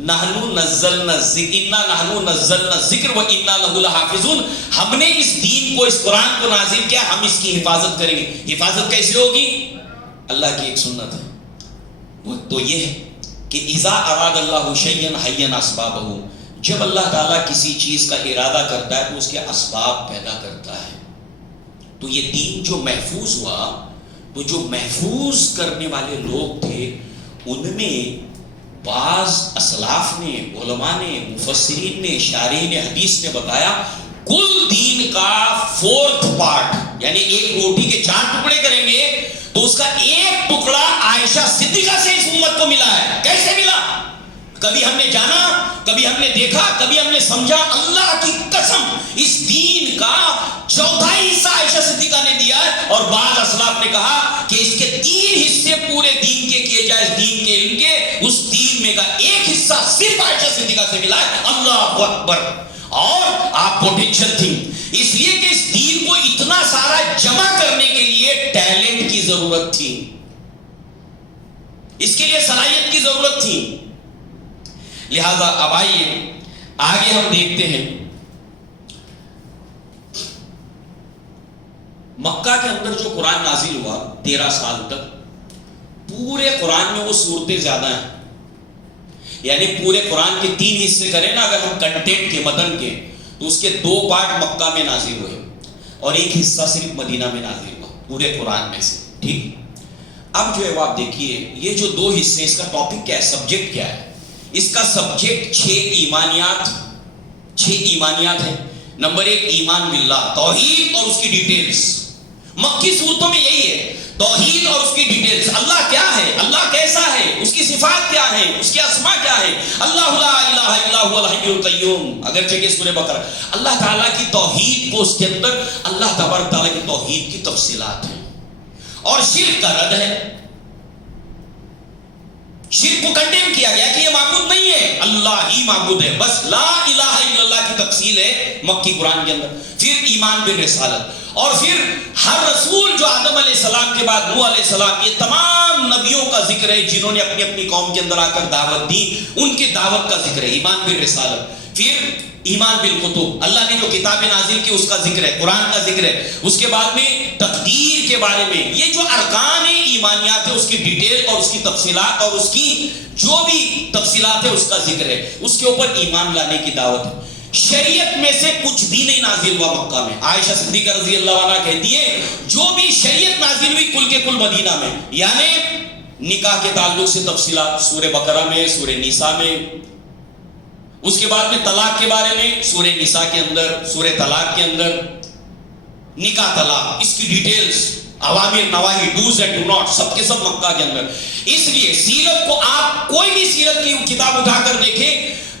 نحنو نزلنا الذکر انا نحنو نزلنا الذکر وانا لہ لحافظون. ہم نے اس دین کو، اس قرآن کو نازل کیا، ہم اس کی حفاظت کریں گے. حفاظت کیسے ہوگی؟ اللہ کی ایک سنت ہے، وہ تو یہ ہے کہ اذا اراد اللہ شیئا حین اسبابہ، جب اللہ تعالیٰ کسی چیز کا ارادہ کرتا ہے تو اس کے اسباب پیدا کرتا ہے. تو یہ دین جو محفوظ ہوا، تو جو محفوظ کرنے والے لوگ تھے ان میں بعض اسلاف نے، علماء نے، مفسرین نے، شارحین حدیث نے بتایا کل دین کا 4th پارٹ، یعنی ایک روٹی کے 4 ٹکڑے کریں گے تو اس کا ایک ٹکڑا عائشہ صدیقہ سے اس امت کو ملا ہے. کیسے ملا؟ کبھی ہم نے جانا، کبھی ہم نے دیکھا، کبھی ہم نے سمجھا. اللہ کی قسم اس دین کا چوتھائی حصہ عائشہ صدیقہ نے دیا ہے. اور بعض اسلاف نے کہا کہ اس کے 3 حصے پورے دین کے کیے جائے، اس دین کے علم کے، اس 3 میں کا 1 حصہ صرف عائشہ صدیقہ سے ملا ہے. اللہ اکبر. اور آپ پوٹینشیل تھی، اس لیے کہ اس دین کو اتنا سارا جمع کرنے کے لیے ٹیلنٹ کی ضرورت تھی، اس کے لیے صلاحیت کی ضرورت تھی. لہذا اب آئیے آگے ہم دیکھتے ہیں. مکہ کے اندر جو قرآن نازل ہوا 13 سال تک، پورے قرآن میں وہ صورتیں زیادہ ہیں. یعنی پورے قرآن کے 3 حصے کریں نا اگر ہم کنٹینٹ کے، متن کے، تو اس کے 2 پارٹ مکہ میں نازل ہوئے اور 1 حصہ صرف مدینہ میں نازل ہوا پورے قرآن میں سے. ٹھیک. اب جو ہے وہ آپ دیکھیے یہ جو 2 حصے، اس کا ٹاپک کیا ہے، سبجیکٹ کیا ہے. اس کا سبجیکٹ 6 ایمانیات ہیں. نمبر 1 ایمان باللہ، توحید اور اس کی ڈیٹیلز. مکی صورتوں میں یہی ہے، توحید اور اس کی ڈیٹیلز. اللہ کیا ہے، اللہ کیسا ہے، اس کی صفات کیا ہیں، اس کے اسماء کیا ہیں. اللہ لا الہ الا هو الحی القیوم، اگرچہ کہ سورہ بقرہ اللہ تعالیٰ کی توحید کو، اس کے اندر اللہ تبارک تعالیٰ کی توحید کی تفصیلات ہیں. اور شرک کا رد ہے. شرک کو کنڈیم کیا گیا کہ یہ معبود نہیں ہے، اللہ ہی معبود ہے. بس لا الہ الا اللہ کی تفصیل ہے مکی قرآن کے اندر. پھر ایمان بالرسالت، اور پھر ہر رسول جو آدم علیہ السلام کے بعد نوح علیہ السلام، یہ تمام نبیوں کا ذکر ہے جنہوں نے اپنی اپنی قوم کے اندر آ کر دعوت دی، ان کی دعوت کا ذکر ہے. ایمان بالرسالت. پھر ایمان بالکتب، اللہ نے جو کتابیں نازل کی اس کا ذکر ہے، قرآن کا ذکر ہے. اس کے بعد میں تقدیر کے بارے میں، یہ جو ارکان ایمانیات ہے اس کی ڈیٹیل اور اس کی تفصیلات اور اس کی جو بھی تفصیلات ہے اس کا ذکر ہے. اس کے اوپر ایمان لانے کی دعوت ہے. شریعت میں سے کچھ بھی نہیں نازل ہوا مکہ میں. عائشہ صدیقہ رضی اللہ عنہ کہتی ہے جو بھی شریعت نازل ہوئی کل کے کل مدینہ میں. یعنی نکاح کے تعلق سے تفصیلات سورہ بقرہ میں، سورہ نساء میں. اس کے بعد میں طلاق کے بارے میں سورہ نساء کے اندر، سورہ طلاق کے اندر نکاح طلاق، اس کی ڈیٹیلز، اوامر نواہی، ڈوز اینڈ ڈو ناٹ، سب کے سب مکہ کے اندر. اس لیے سیرت کو آپ کوئی بھی سیرت کی کتاب اٹھا کر دیکھیں،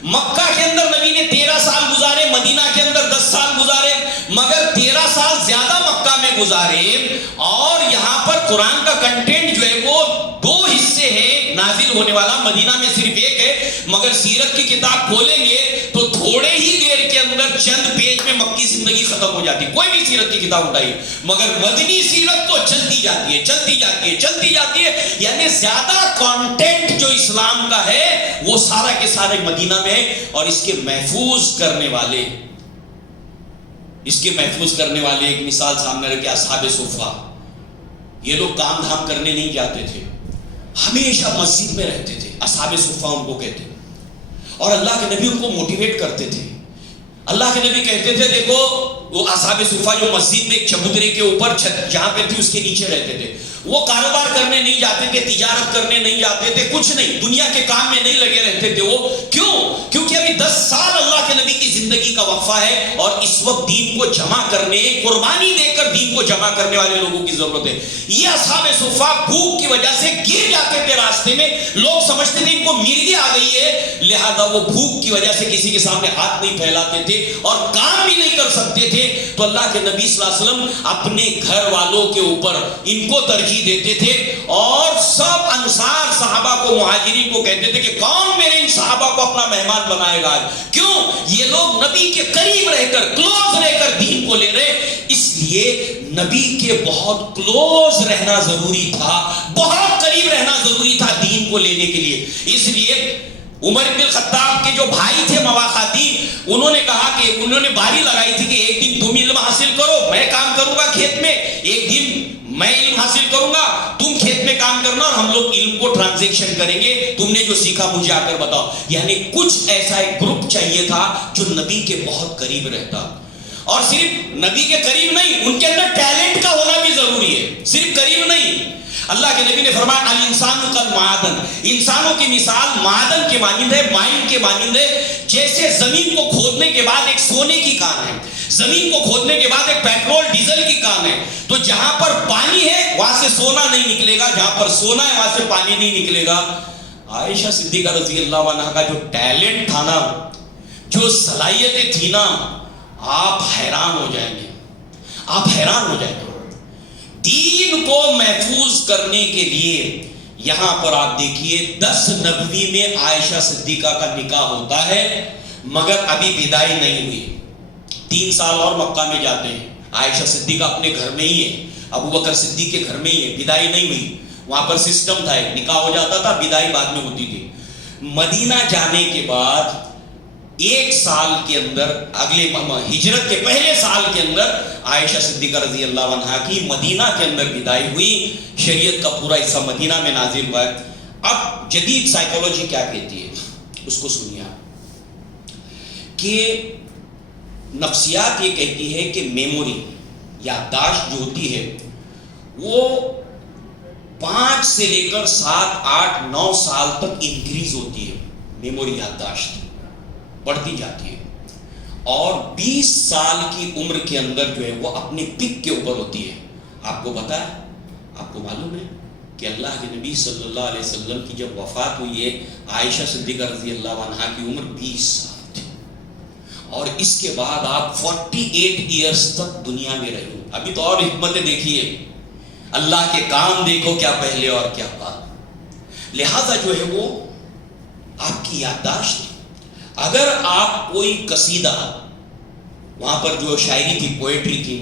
مکہ کے اندر نبی نے 13 سال گزارے، مدینہ کے اندر 10 سال گزارے، مگر 13 سال زیادہ مکہ میں گزارے. اور یہاں پر قرآن کا کنٹینٹ جو ہے وہ 2 حصے ہیں نازل ہونے والا، مدینہ میں صرف 1 ہے. مگر سیرت کی کتاب کھولیں گے تو تھوڑے ہی دیر کے اندر چند پیج میں مکی زندگی ختم ہو جاتی. کوئی بھی سیرت کی کتاب اٹھائیے، مگر مدنی سیرت تو چلتی جاتی ہے، چلتی جاتی ہے، چلتی جاتی ہے. یعنی زیادہ کانٹینٹ جو اسلام کا ہے وہ سارا کے سارے مدینہ میں ہے. اور اس کے محفوظ کرنے والے، ایک مثال سامنے رکھے، اصحاب صفہ. یہ لوگ کام دھام کرنے نہیں جاتے تھے، ہمیشہ مسجد میں رہتے تھے. اصحاب صفہ ان کو کہتے. اور اللہ کے نبی ان کو موٹیویٹ کرتے تھے. اللہ کے نبی کہتے تھے دیکھو وہ اصحاب صفہ جو مسجد میں ایک چبوترے کے اوپر چھت جہاں پہ تھی اس کے نیچے رہتے تھے، وہ کاروبار کرنے نہیں جاتے تھے، تجارت کرنے نہیں جاتے تھے، کچھ نہیں، دنیا کے کام میں نہیں لگے رہتے تھے. وہ کیوں؟ کیونکہ ابھی 10 سال اللہ کے نبی کی زندگی کا وقفہ ہے اور اس وقت دین کو جمع کرنے، قربانی دے کر دین کو جمع کرنے والے لوگوں کی ضرورت ہے. یہ اصحاب صفہ بھوک کی وجہ سے گر جاتے تھے راستے میں. لوگ سمجھتے تھے ان کو مرغی آ گئی ہے، لہذا وہ بھوک کی وجہ سے کسی کے سامنے ہاتھ نہیں پھیلاتے تھے اور کام بھی نہیں کر سکتے تھے. تو اللہ کے نبی صلی اللہ علیہ وسلم اپنے گھر والوں کے اوپر ان کو ترجیح دیتے تھے اور سب انصار صحابہ کو، مہاجرین کو کہتے تھے کہ کون میرے ان صحابہ کو اپنا مہمان بنائے گا. کیوں؟ یہ لوگ نبی کے قریب رہ کر، کلوز رہ کر دین کو لے رہے. اس لیے نبی کے بہت کلوز رہنا ضروری تھا، بہت قریب رہنا ضروری تھا دین کو لینے کے لیے. اس لیے عمر بن الخطاب کے جو بھائی تھے مواخاتی، انہوں نے کہا کہ انہوں نے باری لگائی تھی کہ ایک دن تم علم حاصل کرو، میں کام کروں گا کھیت میں، ایک دن میں علم حاصل کروں گا، تم کھیت میں کام کرنا اور ہم لوگ علم کو ٹرانزیکشن کریں گے، تم نے جو سیکھا مجھے آ کر بتاؤ. یعنی کچھ ایسا ایک گروپ چاہیے تھا جو نبی کے بہت قریب رہتا. اور صرف نبی کے قریب نہیں، ان کے اندر ٹیلنٹ کا ہونا بھی ضروری ہے، صرف قریب نہیں. اللہ کے نبی نے فرمایا الانسان کالمعدن، انسانوں کی مثال معدن کے مانند ہے، مائن کے مانند ہے. جیسے زمین کو کھودنے کے بعد ایک سونے کی کان ہے، زمین کو کھودنے کے بعد ایک پیٹرول ڈیزل کی کان ہے. تو جہاں پر پانی ہے وہاں سے سونا نہیں نکلے گا، جہاں پر سونا ہے وہاں سے پانی نہیں نکلے گا. عائشہ صدیقہ رضی اللہ عنہا کا جو ٹیلنٹ تھا نا، جو صلاحیتیں تھی نا، آپ حیران ہو جائیں گے، آپ حیران ہو جائیں گے۔ دین کو محفوظ کرنے کے لیے یہاں پر آپ دیکھیے 10 نبوی میں عائشہ صدیقہ کا نکاح ہوتا ہے، مگر ابھی بدائی نہیں ہوئی۔ 3 سال اور مکہ میں جاتے ہیں، عائشہ صدیقہ اپنے گھر میں ہی ہے، ابو بکر صدیق کے گھر میں ہی ہے، بدائی نہیں ہوئی۔ وہاں پر سسٹم تھا، ایک نکاح ہو جاتا تھا، بدائی بعد میں ہوتی تھی۔ مدینہ جانے کے بعد 1 سال کے اندر، اگلے ہجرت کے پہلے سال کے اندر عائشہ صدیقہ رضی اللہ عنہا کی مدینہ کے اندر بدائی ہوئی۔ شریعت کا پورا حصہ مدینہ میں نازل ہوا ہے۔ اب جدید سائیکولوجی کیا کہتی ہے اس کو سنیے آپ، کہ نفسیات یہ کہتی ہے کہ میموری، یادداشت جو ہوتی ہے وہ 5 سے لے کر 7، 8، 9 سال تک انکریز ہوتی ہے۔ میموری، یادداشت بڑھتی جاتی ہے، اور 20 سال کی عمر کے اندر جو ہے وہ اپنے پک کے اوپر ہوتی ہے۔ آپ کو پتا ہے، آپ کو معلوم ہے کہ اللہ کے نبی صلی اللہ علیہ وسلم کی جب وفات ہوئی ہے، عائشہ صدیقہ رضی اللہ عنہا کی عمر 20 سال تھی، اور اس کے بعد آپ 48 ایئرز تک دنیا میں رہی۔ ابھی تو اور حکمتیں دیکھیے، اللہ کے کام دیکھو، کیا پہلے اور کیا بعد۔ لہذا جو ہے وہ آپ کی یادداشت، اگر آپ کوئی قصیدہ، وہاں پر جو شاعری تھی، پوئٹری تھی،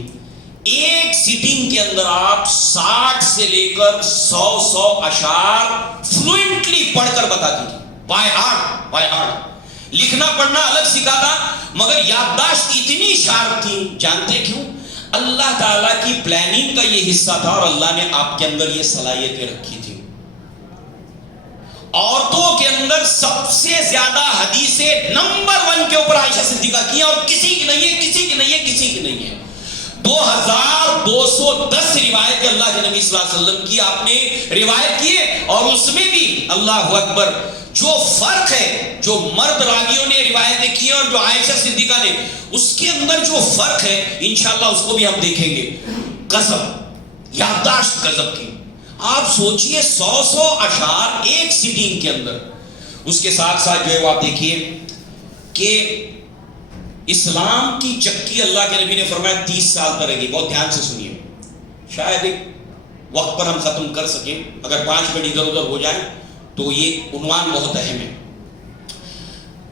ایک سیٹنگ کے اندر آپ 60 سے لے کر 100 اشعار فلوئنٹلی پڑھ کر بتاتی تھی، بائی ہارٹ۔ لکھنا پڑھنا الگ سکھاتا، مگر یادداشت اتنی شارپ تھی۔ جانتے کیوں؟ اللہ تعالیٰ کی پلاننگ کا یہ حصہ تھا، اور اللہ نے آپ کے اندر یہ صلاحیتیں رکھی تھی۔ عورتوں کے اندر سب سے زیادہ حدیثیں نمبر 1 کے اوپر عائشہ صدیقہ کی ہیں، اور کسی کی نہیں ہے، کسی کی نہیں ہے، کسی کی نہیں ہے۔ 2210 روایتیں اللہ کے نبی صلی اللہ علیہ وسلم کی آپ نے روایت کی ہے، اور اس میں بھی اللہ اکبر جو فرق ہے، جو مرد راویوں نے روایتیں کی ہیں اور جو عائشہ صدیقہ نے، اس کے اندر جو فرق ہے انشاءاللہ اس کو بھی ہم دیکھیں گے۔ غضب، یادداشت غضب کی۔ آپ سوچئے 100 اشعار ایک سیٹنگ کے اندر۔ اس کے ساتھ ساتھ جو ہے وہ آپ دیکھیے کہ اسلام کی چکی اللہ کے نبی نے فرمایا 30 سال تک رہے گی۔ بہت دھیان سے سنیے، شاید ایک وقت پر ہم ختم کر سکیں، اگر 5 منٹ ادھر ادھر ہو جائیں تو یہ عنوان بہت اہم ہے۔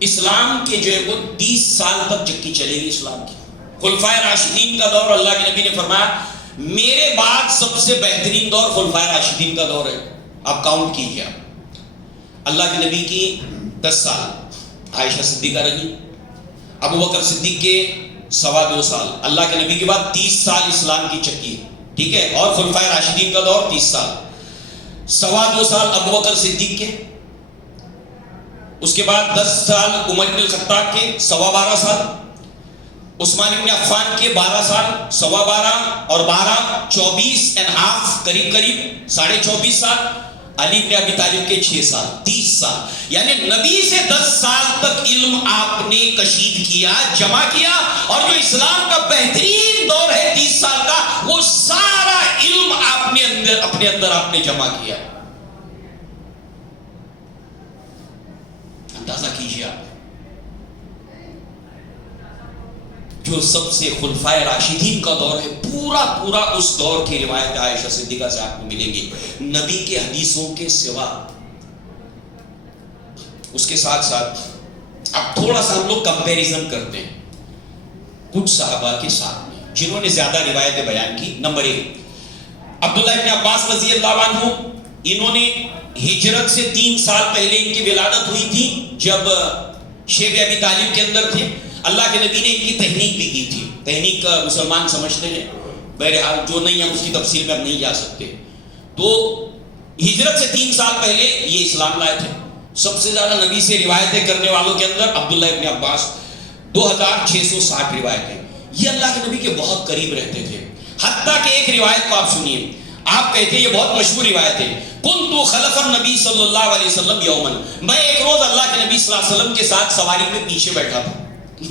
اسلام کے جو ہے وہ 30 سال تک چکی چلے گی اسلام کی۔ خلفائے راشدین کا دور، اللہ کے نبی نے فرمایا میرے بعد سب سے بہترین دور خلفائے راشدین کا دور ہے۔ آپ کاؤنٹ کیجئے، اللہ کے نبی کی 10 سال عائشہ صدیقہ رہی، ابو بکر صدیق کے 2.25 سال، اللہ کے نبی کے بعد 30 سال اسلام کی چکی، ٹھیک ہے، اور خلفائے راشدین کا دور 30 سال، 2.25 سال ابو بکر صدیق کے، اس کے بعد 10 سال عمر بن الخطاب کے، 12.25 سال، عثمان بن عفان کے 12 سال، 12.25 اور 12 24.5 قریب 24.5 سال، علی بن ابی طالب کے 6 سال، 30 سال، یعنی نبی سے 10 سال تک علم آپ نے کشید کیا، جمع کیا، اور جو اسلام کا بہترین دور ہے 30 سال کا، وہ سارا علم آپ نے اپنے اندر آپ نے جمع کیا۔ اندازہ کیجیے آپ، جو سب سے خلفائے راشدین کا دور ہے، پورا اس دور کی روایت عائشہ صدیقہ سے آپ کو ملے گی، نبی کے حدیثوں کے سوا۔ اس کے ساتھ ساتھ اب تھوڑا سا ہم لوگ کمپیریزن کرتے ہیں کچھ صحابہ کے ساتھ میں جنہوں نے زیادہ روایتیں بیان کی۔ نمبر 1 عبداللہ ابن عباس رضی اللہ عنہ، انہوں نے ہجرت سے 3 سال پہلے ان کی ولادت ہوئی تھی، جب شیب ابی طالب کے اندر تھے۔ اللہ کے نبی نے ان کی تحنیک بھی کی تھی۔ تحنیک کا مسلمان سمجھتے ہیں، بہرحال جو نہیں ہے اس کی تفصیل میں اب نہیں جا سکتے۔ تو ہجرت سے 3 سال پہلے یہ اسلام لائے تھے۔ سب سے زیادہ نبی سے روایتیں کرنے والوں کے اندر عبداللہ ابن عباس، 2660 روایتیں۔ یہ اللہ کے نبی کے بہت قریب رہتے تھے، حتیٰ کہ ایک روایت کو آپ سنیے، آپ کہتے ہیں، یہ بہت مشہور روایت ہے، کنتو خلف النبی صلی اللہ علیہ وسلم یومن، میں ایک روز اللہ کے نبی صلی اللہ علیہ وسلم کے ساتھ سواری میں پیچھے بیٹھا تھا۔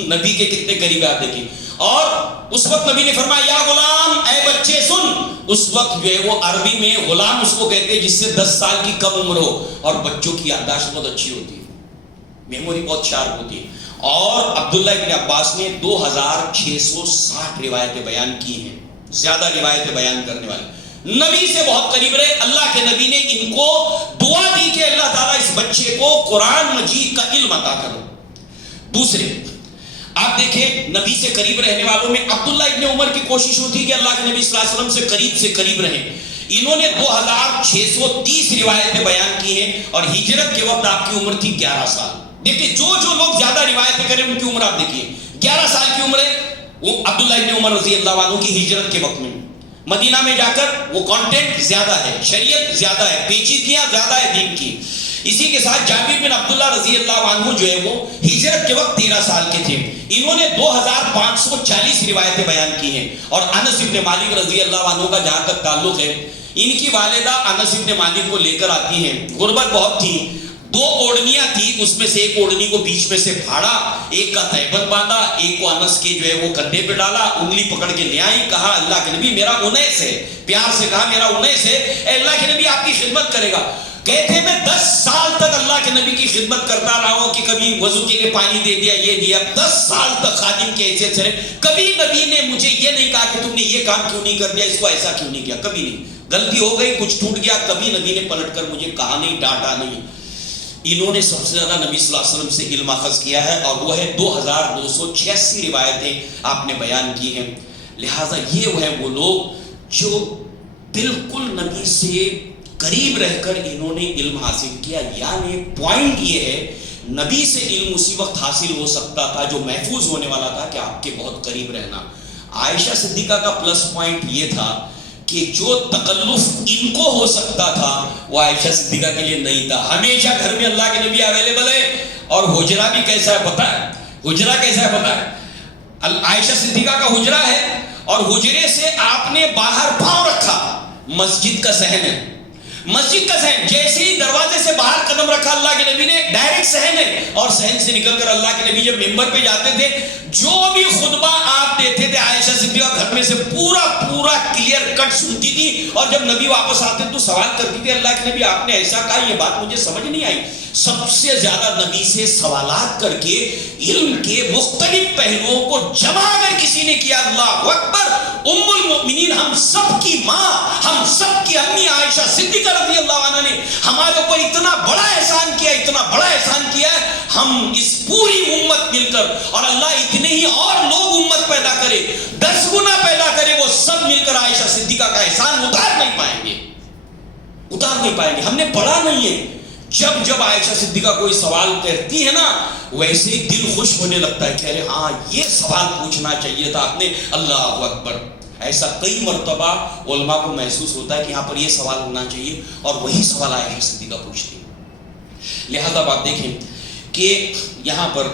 نبی کے کتنے قریب آپ دیکھیں، اور اس وقت نبی نے فرمایا یا غلام، اے بچے سن. اس وقت جو ہے وہ عربی میں غلام اس کو کہتے ہیں جس سے 10 سال کی کم عمر ہو، اور بچوں کی یادداشت بہت اچھی ہوتی ہے، میموری بہت شارپ ہوتی ہے. اور عبداللہ ابن عباس نے 2660 روایتیں بیان کی ہیں، زیادہ روایتیں بیان کرنے والے، نبی سے بہت قریب رہے. اللہ کے نبی نے ان کو دعا دی کہ اللہ تعالیٰ اس بچے کو قرآن مجید کا علم عطا کرو. دوسرے آپ دیکھیں نبی سے قریب رہنے والوں میں عبداللہ ابن عمر کی کوشش ہوتی ہے کہ اللہ کے نبی صلی اللہ علیہ وسلم سے قریب رہیں. انہوں نے 2630 روایتیں بیان کی ہیں، اور ہجرت کے وقت آپ کی عمر تھی 11 سال. دیکھیں جو لوگ زیادہ روایتیں کریں ان کی عمر آپ دیکھیے 11 سال کی عمر ہے. وہ عبداللہ ابن عمر رضی اللہ عنہ کی ہجرت کے وقت میں مدینہ میں جا کر وہ کانٹینٹ زیادہ ہے، شریعت زیادہ ہے، پیچیدگیاں زیادہ ہے دین کی. اسی کے ساتھ جابر بن عبداللہ رضی اللہ عنہ جو ہے وہ ہجرت کے وقت 13 سال کے تھے. انہوں نے 2540 روایتیں بیان کی ہیں. اور انس بن مالک رضی اللہ عنہ کا جہاں تک تعلق ہے، ان کی والدہ انس بن مالک کو لے کر آتی ہیں. غربت بہت تھی، 2 اوڑنیاں تھی، اس میں سے ایک اوڑنی کو بیچ میں سے پھاڑا، ایک کا تہبند باندھا، ایک کو انس کے جو ہے وہ کندھے پہ ڈالا، انگلی پکڑ کے لے آئی. کہا اللہ کے نبی میرا انیس ہے، پیار سے کہا میرا انیس ہے، اے اللہ کے نبی آپ کی خدمت کرے گا. کہتے میں 10 سال تک اللہ کے نبی کی خدمت کرتا رہا ہوں کہ کبھی وضو کے لیے پانی دے دیا، یہ دیا. 10 سال تک خادم کی حیثیت سے رہے. کبھی نبی نے مجھے یہ نہیں کہا کہ تم نے یہ کام کیوں نہیں کر دیا، اس کو ایسا کیوں نہیں کیا، کبھی نہیں. غلطی ہو گئی، کچھ ٹوٹ گیا، کبھی نبی نے پلٹ کر مجھے کہا نہیں، ڈانٹا نہیں. انہوں نے سب سے زیادہ نبی صلی اللہ علیہ وسلم سے علم اخذ کیا ہے، اور وہ ہے 2286 روایتیں آپ نے بیان کی ہیں. لہٰذا یہ وہ ہے وہ لوگ جو بالکل نبی سے قریب رہ کر انہوں نے علم حاصل کیا. یعنی پوائنٹ یہ ہے نبی سے علم اسی وقت حاصل ہو سکتا تھا جو محفوظ ہونے والا تھا کہ آپ کے بہت قریب رہنا. عائشہ صدیقہ کا پلس پوائنٹ یہ تھا کہ جو تکلف ان کو ہو سکتا تھا وہ عائشہ صدیقہ کے لیے نہیں تھا. ہمیشہ گھر میں اللہ کے نبی اویلیبل ہے. اور حجرہ بھی کیسا ہے پتہ ہے؟ حجرہ کیسا ہے پتہ ہے؟ عائشہ صدیقہ کا حجرہ ہے، اور حجرے سے آپ نے باہر پاؤں رکھا، مسجد کا صحن ہے، مسجد کا صحن. جیسے ہی دروازے سے باہر قدم رکھا اللہ کے نبی نے، ڈائریکٹ صحن ہے. اور صحن سے نکل کر اللہ کے نبی جب ممبر پہ جاتے تھے، جو بھی خطبہ آپ دیتے تھے عائشہ صدیقہ گھر میں سے پورا کلیئر کٹ سنتی تھی. اور جب نبی واپس آتے تو سوال کرتی تھی اللہ کے نبی آپ نے ایسا کہا، یہ بات مجھے سمجھ نہیں آئی. سب سے زیادہ نبی سے سوالات کر کے علم کے مختلف پہلوؤں کو جمع اگر کسی نے کیا، اللہ اکبر، ام المؤمنین ہم سب کی ماں، ہم سب کی امی عائشہ صدیقہ رضی اللہ عنہا نے ہمارے اوپر اتنا بڑا احسان کیا، اتنا بڑا احسان کیا ہے. ہم اس پوری امت مل کر، اور اللہ اتنے ہی اور لوگ امت پیدا کرے، 10 گنا پیدا کرے، وہ سب مل کر عائشہ صدیقہ کا احسان اتار نہیں پائیں گے، اتار نہیں پائیں گے. ہم نے پڑھا نہیں ہے. جب عائشہ صدیقہ کوئی سوال کرتی ہے نا، ویسے ہی دل خوش ہونے لگتا ہے کہ ارے ہاں یہ سوال پوچھنا چاہیے تھا آپ نے. اللہ اکبر. ایسا کئی مرتبہ علماء کو محسوس ہوتا ہے کہ یہاں پر یہ سوال ہونا چاہیے، اور وہی سوال عائشہ صدیقہ پوچھتی ہے. لہذا آپ دیکھیں کہ یہاں پر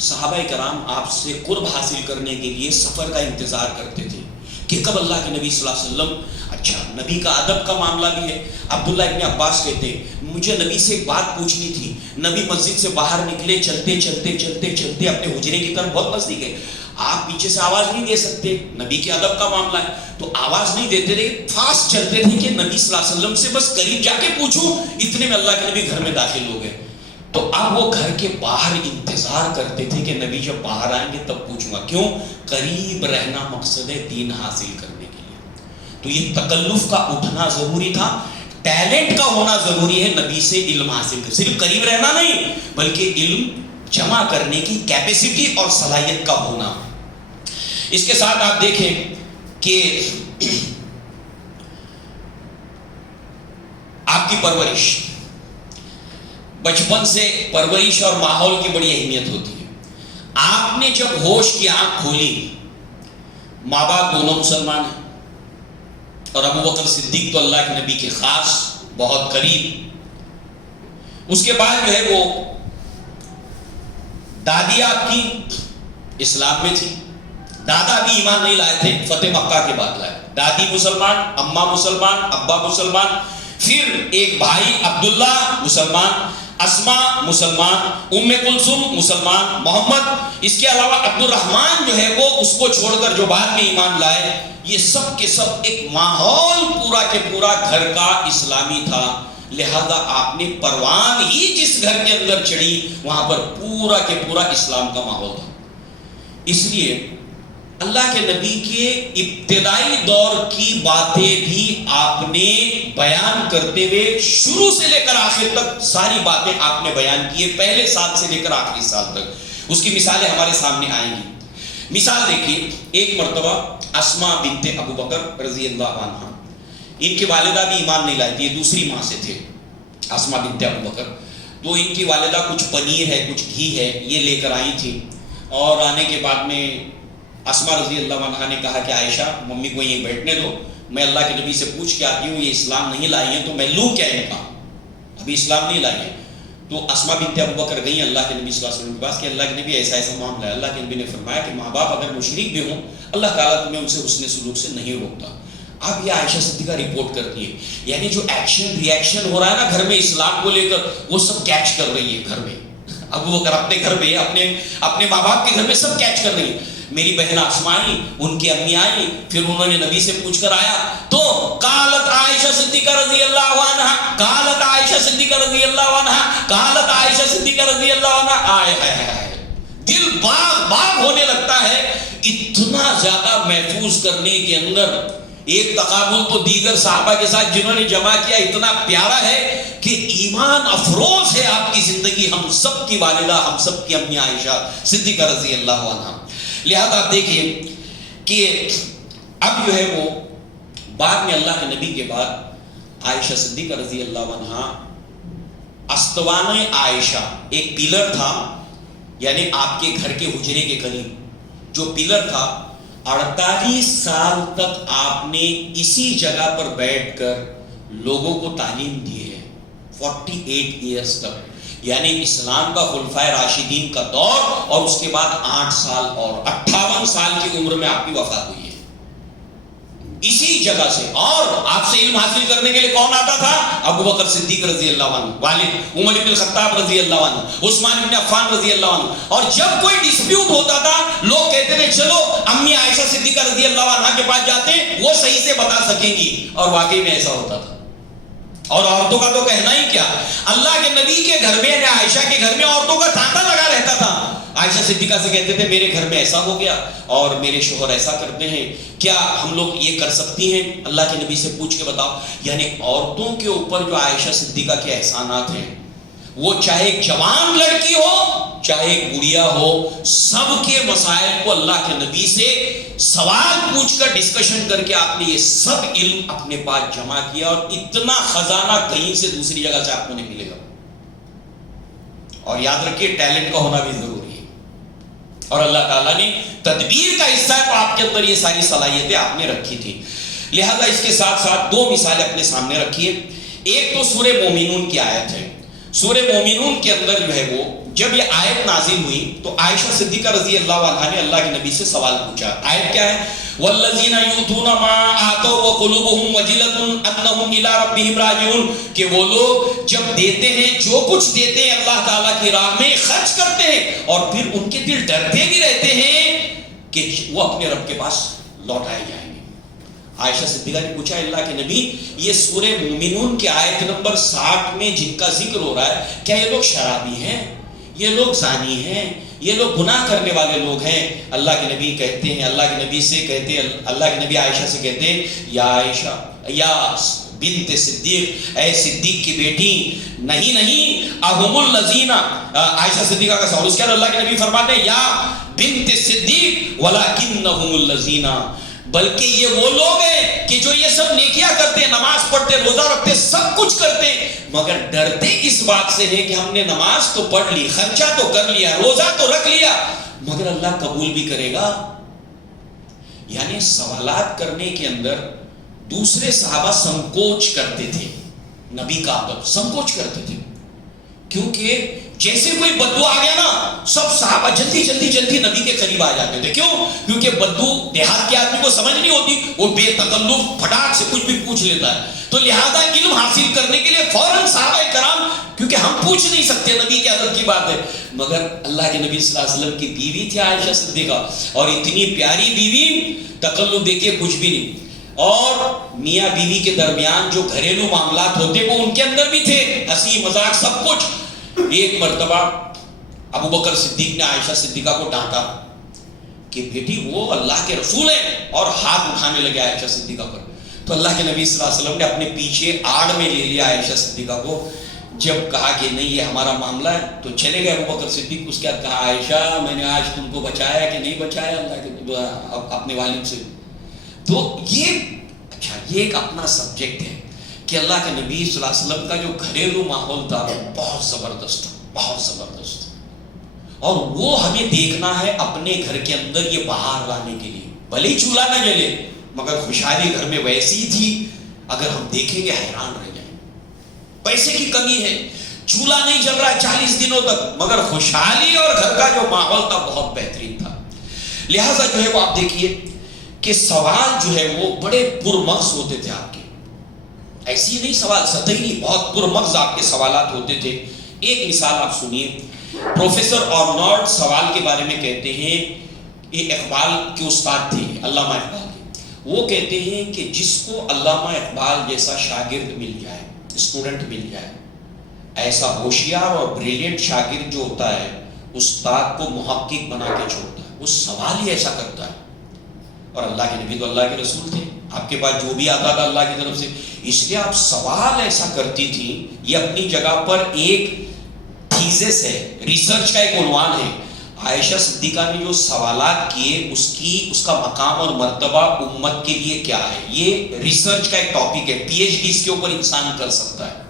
صحابہ کرام آپ سے قرب حاصل کرنے کے لیے سفر کا انتظار کرتے تھے کہ کب اللہ کے نبی صلی اللہ علیہ وسلم. اچھا، نبی کا ادب کا معاملہ بھی ہے. عبداللہ ابن عباس کہتے ہیں مجھے نبی سے ایک بات پوچھنی تھی. نبی مسجد سے باہر نکلے، چلتے اپنے حجرے کی طرف بہت نزدیک ہے. آپ پیچھے سے آواز نہیں دے سکتے، نبی کے ادب کا معاملہ ہے، تو آواز نہیں دیتے تھے، فاسٹ چلتے تھے کہ نبی صلی اللہ علیہ وسلم سے بس قریب جا کے پوچھوں. اتنے میں اللہ کے نبی گھر میں داخل ہو گئے. تو اب وہ گھر کے باہر انتظار کرتے تھے کہ نبی جب باہر آئیں گے تب پوچھوں گا. کیوں؟ قریب رہنا مقصد ہے دین حاصل کرنے کے لیے. تو یہ تکلف کا اٹھنا ضروری تھا، ٹیلنٹ کا ہونا ضروری ہے نبی سے علم حاصل کر. صرف قریب رہنا نہیں بلکہ علم جمع کرنے کی کیپیسٹی اور صلاحیت کا ہونا. اس کے ساتھ آپ دیکھیں کہ آپ کی پرورش، بچپن سے پرورش اور ماحول کی بڑی اہمیت ہوتی ہے. آپ نے جب ہوش کی آنکھ کھولی، ماں باپ دونوں مسلمان ہیں، اور ابو بکر صدیق تو اللہ کے نبی کے خاص بہت قریب. اس کے بعد جو ہے وہ دادی آپ کی اسلام میں تھی، دادا بھی ایمان نہیں لائے تھے، فتح مکہ کے بعد لائے. دادی مسلمان، اماں مسلمان، ابا مسلمان. پھر ایک بھائی عبداللہ مسلمان. اسما مسلمان، ام کلثوم مسلمان، محمد اس کے علاوہ عبد الرحمن جو ہے وہ اس کو چھوڑ کر جو بعد میں ایمان لائے، یہ سب کے سب ایک ماحول پورا کے پورا گھر کا اسلامی تھا. لہذا آپ نے پروان ہی جس گھر کے اندر چڑھی وہاں پر پورا کے پورا اسلام کا ماحول تھا. اس لیے اللہ کے نبی کے ابتدائی دور کی باتیں بھی آپ نے بیان کرتے ہوئے شروع سے لے کر آخر تک ساری باتیں آپ نے بیان کی ہے، پہلے سال سے لے کر آخری سال تک. اس کی مثالیں ہمارے سامنے آئیں گی. مثال دیکھیے، ایک مرتبہ اسما بنت ابو بکر رضی اللہ عنہ، ان کی والدہ بھی ایمان نہیں لائی تھی، یہ دوسری ماں سے تھے اسما بنت ابو بکر. تو ان کی والدہ کچھ پنیر ہے کچھ گھی ہے یہ لے کر آئی تھی، اور آنے کے بعد میں اسما رضی اللہ عنہ نے کہا کہ عائشہ ممی کو یہ بیٹھنے دو، میں اللہ کے نبی سے پوچھ کے آتی ہوں یہ اسلام نہیں لائی ہیں تو میں لوں کیا ان کا، ابھی اسلام نہیں لائی ہے. تو اسما بنت ابو بکر گئی اللہ کے نبی صلی اللہ علیہ وسلم کے پاس کہ اللہ کے نبی ایسا ایسا معاملہ ہے. اللہ کے نبی نے فرمایا کہ ماں باپ اگر مشرک بھی ہوں اللہ تعالیٰ تمہیں ان سے حسن سلوک سے نہیں روکتا. اب یہ عائشہ صدیقہ رپورٹ کرتی ہے، یعنی جو ایکشن ری ایکشن ہو رہا ہے نا گھر میں اسلام کو لے کر، وہ سب کیچ کر رہی ہے گھر میں. ابو بکر اپنے گھر میں اپنے ماں باپ کے گھر میں سب کیچ کر رہی ہے. میری بہن اسما آئی، ان کی امی آئی، پھر انہوں نے نبی سے پوچھ کر آیا تو قالت عائشہ صدیقہ رضی اللہ عنہ، قالت عائشہ صدیقہ رضی اللہ عنہ، قالت عائشہ صدیقہ رضی اللہ عنہ. آئے ہائے، دل باغ باغ ہونے لگتا ہے. اتنا زیادہ محفوظ کرنے کے اندر ایک تقابل تو دیگر صحابہ کے ساتھ جنہوں نے جمع کیا اتنا پیارا ہے کہ ایمان افروز ہے آپ کی زندگی. ہم سب کی والدہ، ہم سب کی امی عائشہ صدیقہ رضی اللہ عنہ. لہذا آپ دیکھیے کہ اب جو ہے وہ بعد میں اللہ کے نبی کے بعد عائشہ صدیقہ رضی اللہ عنہ استوانہ عائشہ ایک پلر تھا، یعنی آپ کے گھر کے حجرے کے قریب جو پلر تھا، 48 سال تک آپ نے اسی جگہ پر بیٹھ کر لوگوں کو تعلیم دی ہے. 48 ایئرس تک، یعنی اسلام کا خلفائے راشدین کا دور، اور اس کے بعد 8 سال اور 58 سال کی عمر میں آپ کی وفات ہوئی ہے اسی جگہ سے. اور آپ سے علم حاصل کرنے کے لیے کون آتا تھا؟ ابو بکر صدیق رضی اللہ عنہ، والد عمر بن الخطاب رضی اللہ عنہ، عثمان بن عفان رضی اللہ عنہ. اور جب کوئی ڈسپیوٹ ہوتا تھا لوگ کہتے تھے چلو امی عائشہ صدیقہ رضی اللہ عنہ کے پاس جاتے ہیں، وہ صحیح سے بتا سکیں گی. اور واقعی میں ایسا ہوتا تھا. اور عورتوں کا تو کہنا ہی کیا، اللہ کے نبی کے گھر میں یعنی عائشہ کے گھر میں عورتوں کا تانتا لگا رہتا تھا. عائشہ صدیقہ سے کہتے تھے میرے گھر میں ایسا ہو گیا اور میرے شوہر ایسا کرتے ہیں، کیا ہم لوگ یہ کر سکتی ہیں؟ اللہ کے نبی سے پوچھ کے بتاؤ. یعنی عورتوں کے اوپر جو عائشہ صدیقہ کے احسانات ہیں، وہ چاہے ایک جوان لڑکی ہو چاہے ایک گڑیا ہو، سب کے مسائل کو اللہ کے نبی سے سوال پوچھ کر ڈسکشن کر کے آپ نے یہ سب علم اپنے پاس جمع کیا. اور اتنا خزانہ کہیں سے دوسری جگہ سے آپ کو نہیں ملے گا. اور یاد رکھیے ٹیلنٹ کا ہونا بھی ضروری ہے، اور اللہ تعالیٰ نے تدبیر کا حصہ ہے تو آپ کے اندر یہ ساری صلاحیتیں آپ نے رکھی تھی. لہذا اس کے ساتھ ساتھ 2 مثالیں اپنے سامنے رکھیے. ایک تو سورہ مومنون کی آیت ہے. سورہ مومنون کے اندر جو ہے وہ جب یہ آیت نازل ہوئی تو عائشہ صدیقہ رضی اللہ عنہا نے اللہ کے نبی سے سوال پوچھا. آیت کیا ہے؟ والذین یؤتون ما آتوا وقلوبهم وجلة انهم الى ربهم راجعون، کہ وہ لوگ جب دیتے ہیں جو کچھ دیتے ہیں اللہ تعالیٰ کی راہ میں خرچ کرتے ہیں اور پھر ان کے دل ڈرتے بھی رہتے ہیں کہ وہ اپنے رب کے پاس لوٹائے جائیں گے. عائشہ صدیقہ نے پوچھا اللہ کے نبی یہ سورہ مومنون کی آیت نمبر 60 میں جن کا ذکر ہو رہا ہے کیا یہ لوگ شرابی ہیں، یہ لوگ زانی ہیں، یہ لوگ گناہ کرنے والے لوگ ہیں؟ اللہ کے نبی کہتے ہیں، اللہ کے نبی سے کہتے ہیں، اللہ کے نبی عائشہ سے کہتے ہیں یا عائشہ، یا بنت صدیق، اے صدیق کی بیٹی، نہیں اہم الذین، عائشہ صدیقہ کا سوال. اس کے بعد اللہ کے نبی فرماتے ہیں یا بنت صدیق ولکنہم الذین، بلکہ یہ وہ لوگ ہیں کہ جو یہ سب نیکیاں کرتے ہیں، نماز پڑھتے، روزہ رکھتے، سب کچھ کرتے، مگر ڈرتے اس بات سے ہیں کہ ہم نے نماز تو پڑھ لی، خرچہ تو کر لیا، روزہ تو رکھ لیا، مگر اللہ قبول بھی کرے گا؟ یعنی سوالات کرنے کے اندر دوسرے صحابہ سنکوچ کرتے تھے، نبی کا عادت سنکوچ کرتے تھے، کیونکہ جیسے کوئی بدو آ گیا نا سب صحابہ جلدی جلدی جلدی نبی کے قریب آ جاتے تھے. کیوں؟ کیونکہ بدو دیہات کے آدمی کو سمجھ نہیں ہوتی, وہ بے تکلف پھٹاک سے کچھ بھی پوچھ لیتا ہے, تو لہذا علم حاصل کرنے کے لیے فوراً صحابہ کرام, کیونکہ ہم پوچھ نہیں سکتے, نبی کے ادب کی بات ہے, مگر اللہ کے نبی صلی اللہ علیہ وسلم کی بیوی تھی عائشہ صدیقہ, اور اتنی پیاری بیوی, تکلف دیکھیے کچھ بھی نہیں. اور میاں بیوی کے درمیان جو گھریلو معاملات ہوتے وہ ان کے اندر بھی تھے, ہنسی مذاق سب کچھ. ایک مرتبہ ابو بکر صدیق نے عائشہ صدیقہ کو ڈانٹا کہ بیٹی وہ اللہ کے رسول ہیں, اور ہاتھ اٹھانے لگے عائشہ صدیقہ پر. تو اللہ کے نبی صلی اللہ علیہ وسلم نے اپنے پیچھے آڑ میں لے لیا عائشہ صدیقہ کو. جب کہا کہ نہیں یہ ہمارا معاملہ ہے تو چلے گئے ابو بکر صدیق. اس کے بعد کہا عائشہ میں نے آج تم کو بچایا کہ نہیں بچایا اللہ کے اپنے والد سے. تو یہ اچھا یہ ایک اپنا سبجیکٹ ہے کہ اللہ کے نبی صلی اللہ علیہ وسلم کا جو گھریلو ماحول تھا بہت زبردست تھا, بہت زبردست, اور وہ ہمیں دیکھنا ہے اپنے گھر کے اندر یہ باہر لانے کے لیے. بھلے ہی چولہا نہ جلے مگر خوشحالی گھر میں ویسی تھی, اگر ہم دیکھیں گے حیران رہ جائیں. پیسے کی کمی ہے, چولہا نہیں جل رہا 40 دنوں تک, مگر خوشحالی اور گھر کا جو ماحول تھا بہت بہترین تھا. لہٰذا جو ہے وہ آپ دیکھیے کہ سوال جو ہے وہ بڑے پرمغز ہوتے تھے آپ کے, ایسی نہیں سوال سطحی نہیں, بہت پرمغز آپ کے سوالات ہوتے تھے. ایک مثال آپ سنیے, پروفیسر آرنولڈ سوال کے بارے میں کہتے ہیں, یہ اقبال کے استاد تھے علامہ اقبال کے, وہ کہتے ہیں کہ جس کو علامہ اقبال جیسا شاگرد مل جائے, اسٹوڈنٹ مل جائے, ایسا ہوشیار اور بریلینٹ شاگرد جو ہوتا ہے استاد کو محقق بنا کے چھوڑتا ہے. وہ سوال ہی ایسا کرتا ہے. اور اللہ کے نبی تو اللہ کے رسول تھے, آپ کے پاس جو بھی آتا تھا اللہ کی طرف سے, اس لیے آپ سوال ایسا کرتی تھی. یہ اپنی جگہ پر ایک تھیسس ہے, ریسرچ کا ایک عنوان ہے. عائشہ صدیقہ نے جو سوالات کیے اس کا مقام اور مرتبہ امت کے لیے کیا ہے, یہ ریسرچ کا ایک ٹاپک ہے. پی ایچ ڈی اس کے اوپر انسان کر سکتا ہے,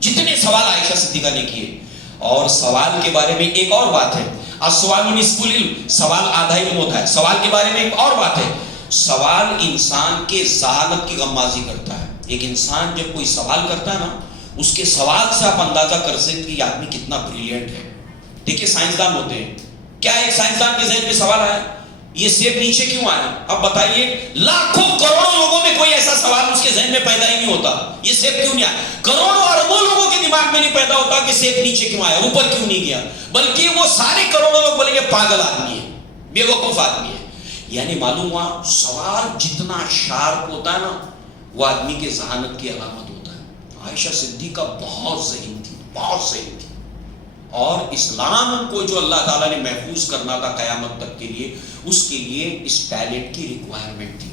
جتنے سوال عائشہ صدیقہ نے کیے. اور سوال کے بارے میں ایک اور بات ہے, السؤال نصف العلم, سوال آدھا علم ہوتا ہے. سوال کے بارے میں ایک اور بات ہے, سوال انسان کے ذہانت کی غمازی کرتا ہے. ایک انسان جب کوئی سوال کرتا ہے نا, اس کے سوال سے آپ اندازہ کر سکتے کہ یہ آدمی کتنا بریلینٹ ہے. دیکھیے سائنسدان ہوتے ہیں, کیا ایک سائنسدان کے ذہن میں سوال آیا یہ سیب نیچے کیوں آیا؟ اب بتائیے لاکھوں کروڑوں لوگوں میں کوئی ایسا سوال اس کے ذہن میں پیدا ہی نہیں ہوتا, یہ سیب کیوں نہیں آیا. کروڑوں اربوں لوگوں کے دماغ میں نہیں پیدا ہوتا کہ سیب نیچے کیوں آیا, اوپر کیوں نہیں گیا, بلکہ وہ سارے کروڑوں لوگ بولیں گے پاگل آدمی ہے, بیوقوف آدمی ہے. یعنی معلوم ہوا سوال جتنا شارپ ہوتا ہے نا وہ آدمی کے ذہانت کی علامت ہوتا ہے. عائشہ صدیقہ بہت ذہین تھی, بہت ذہین تھی, اور اسلام کو جو اللہ تعالیٰ نے محفوظ کرنا تھا قیامت تک کے لیے, اس کے لیے اس ٹیلنٹ کی ریکوائرمنٹ تھی.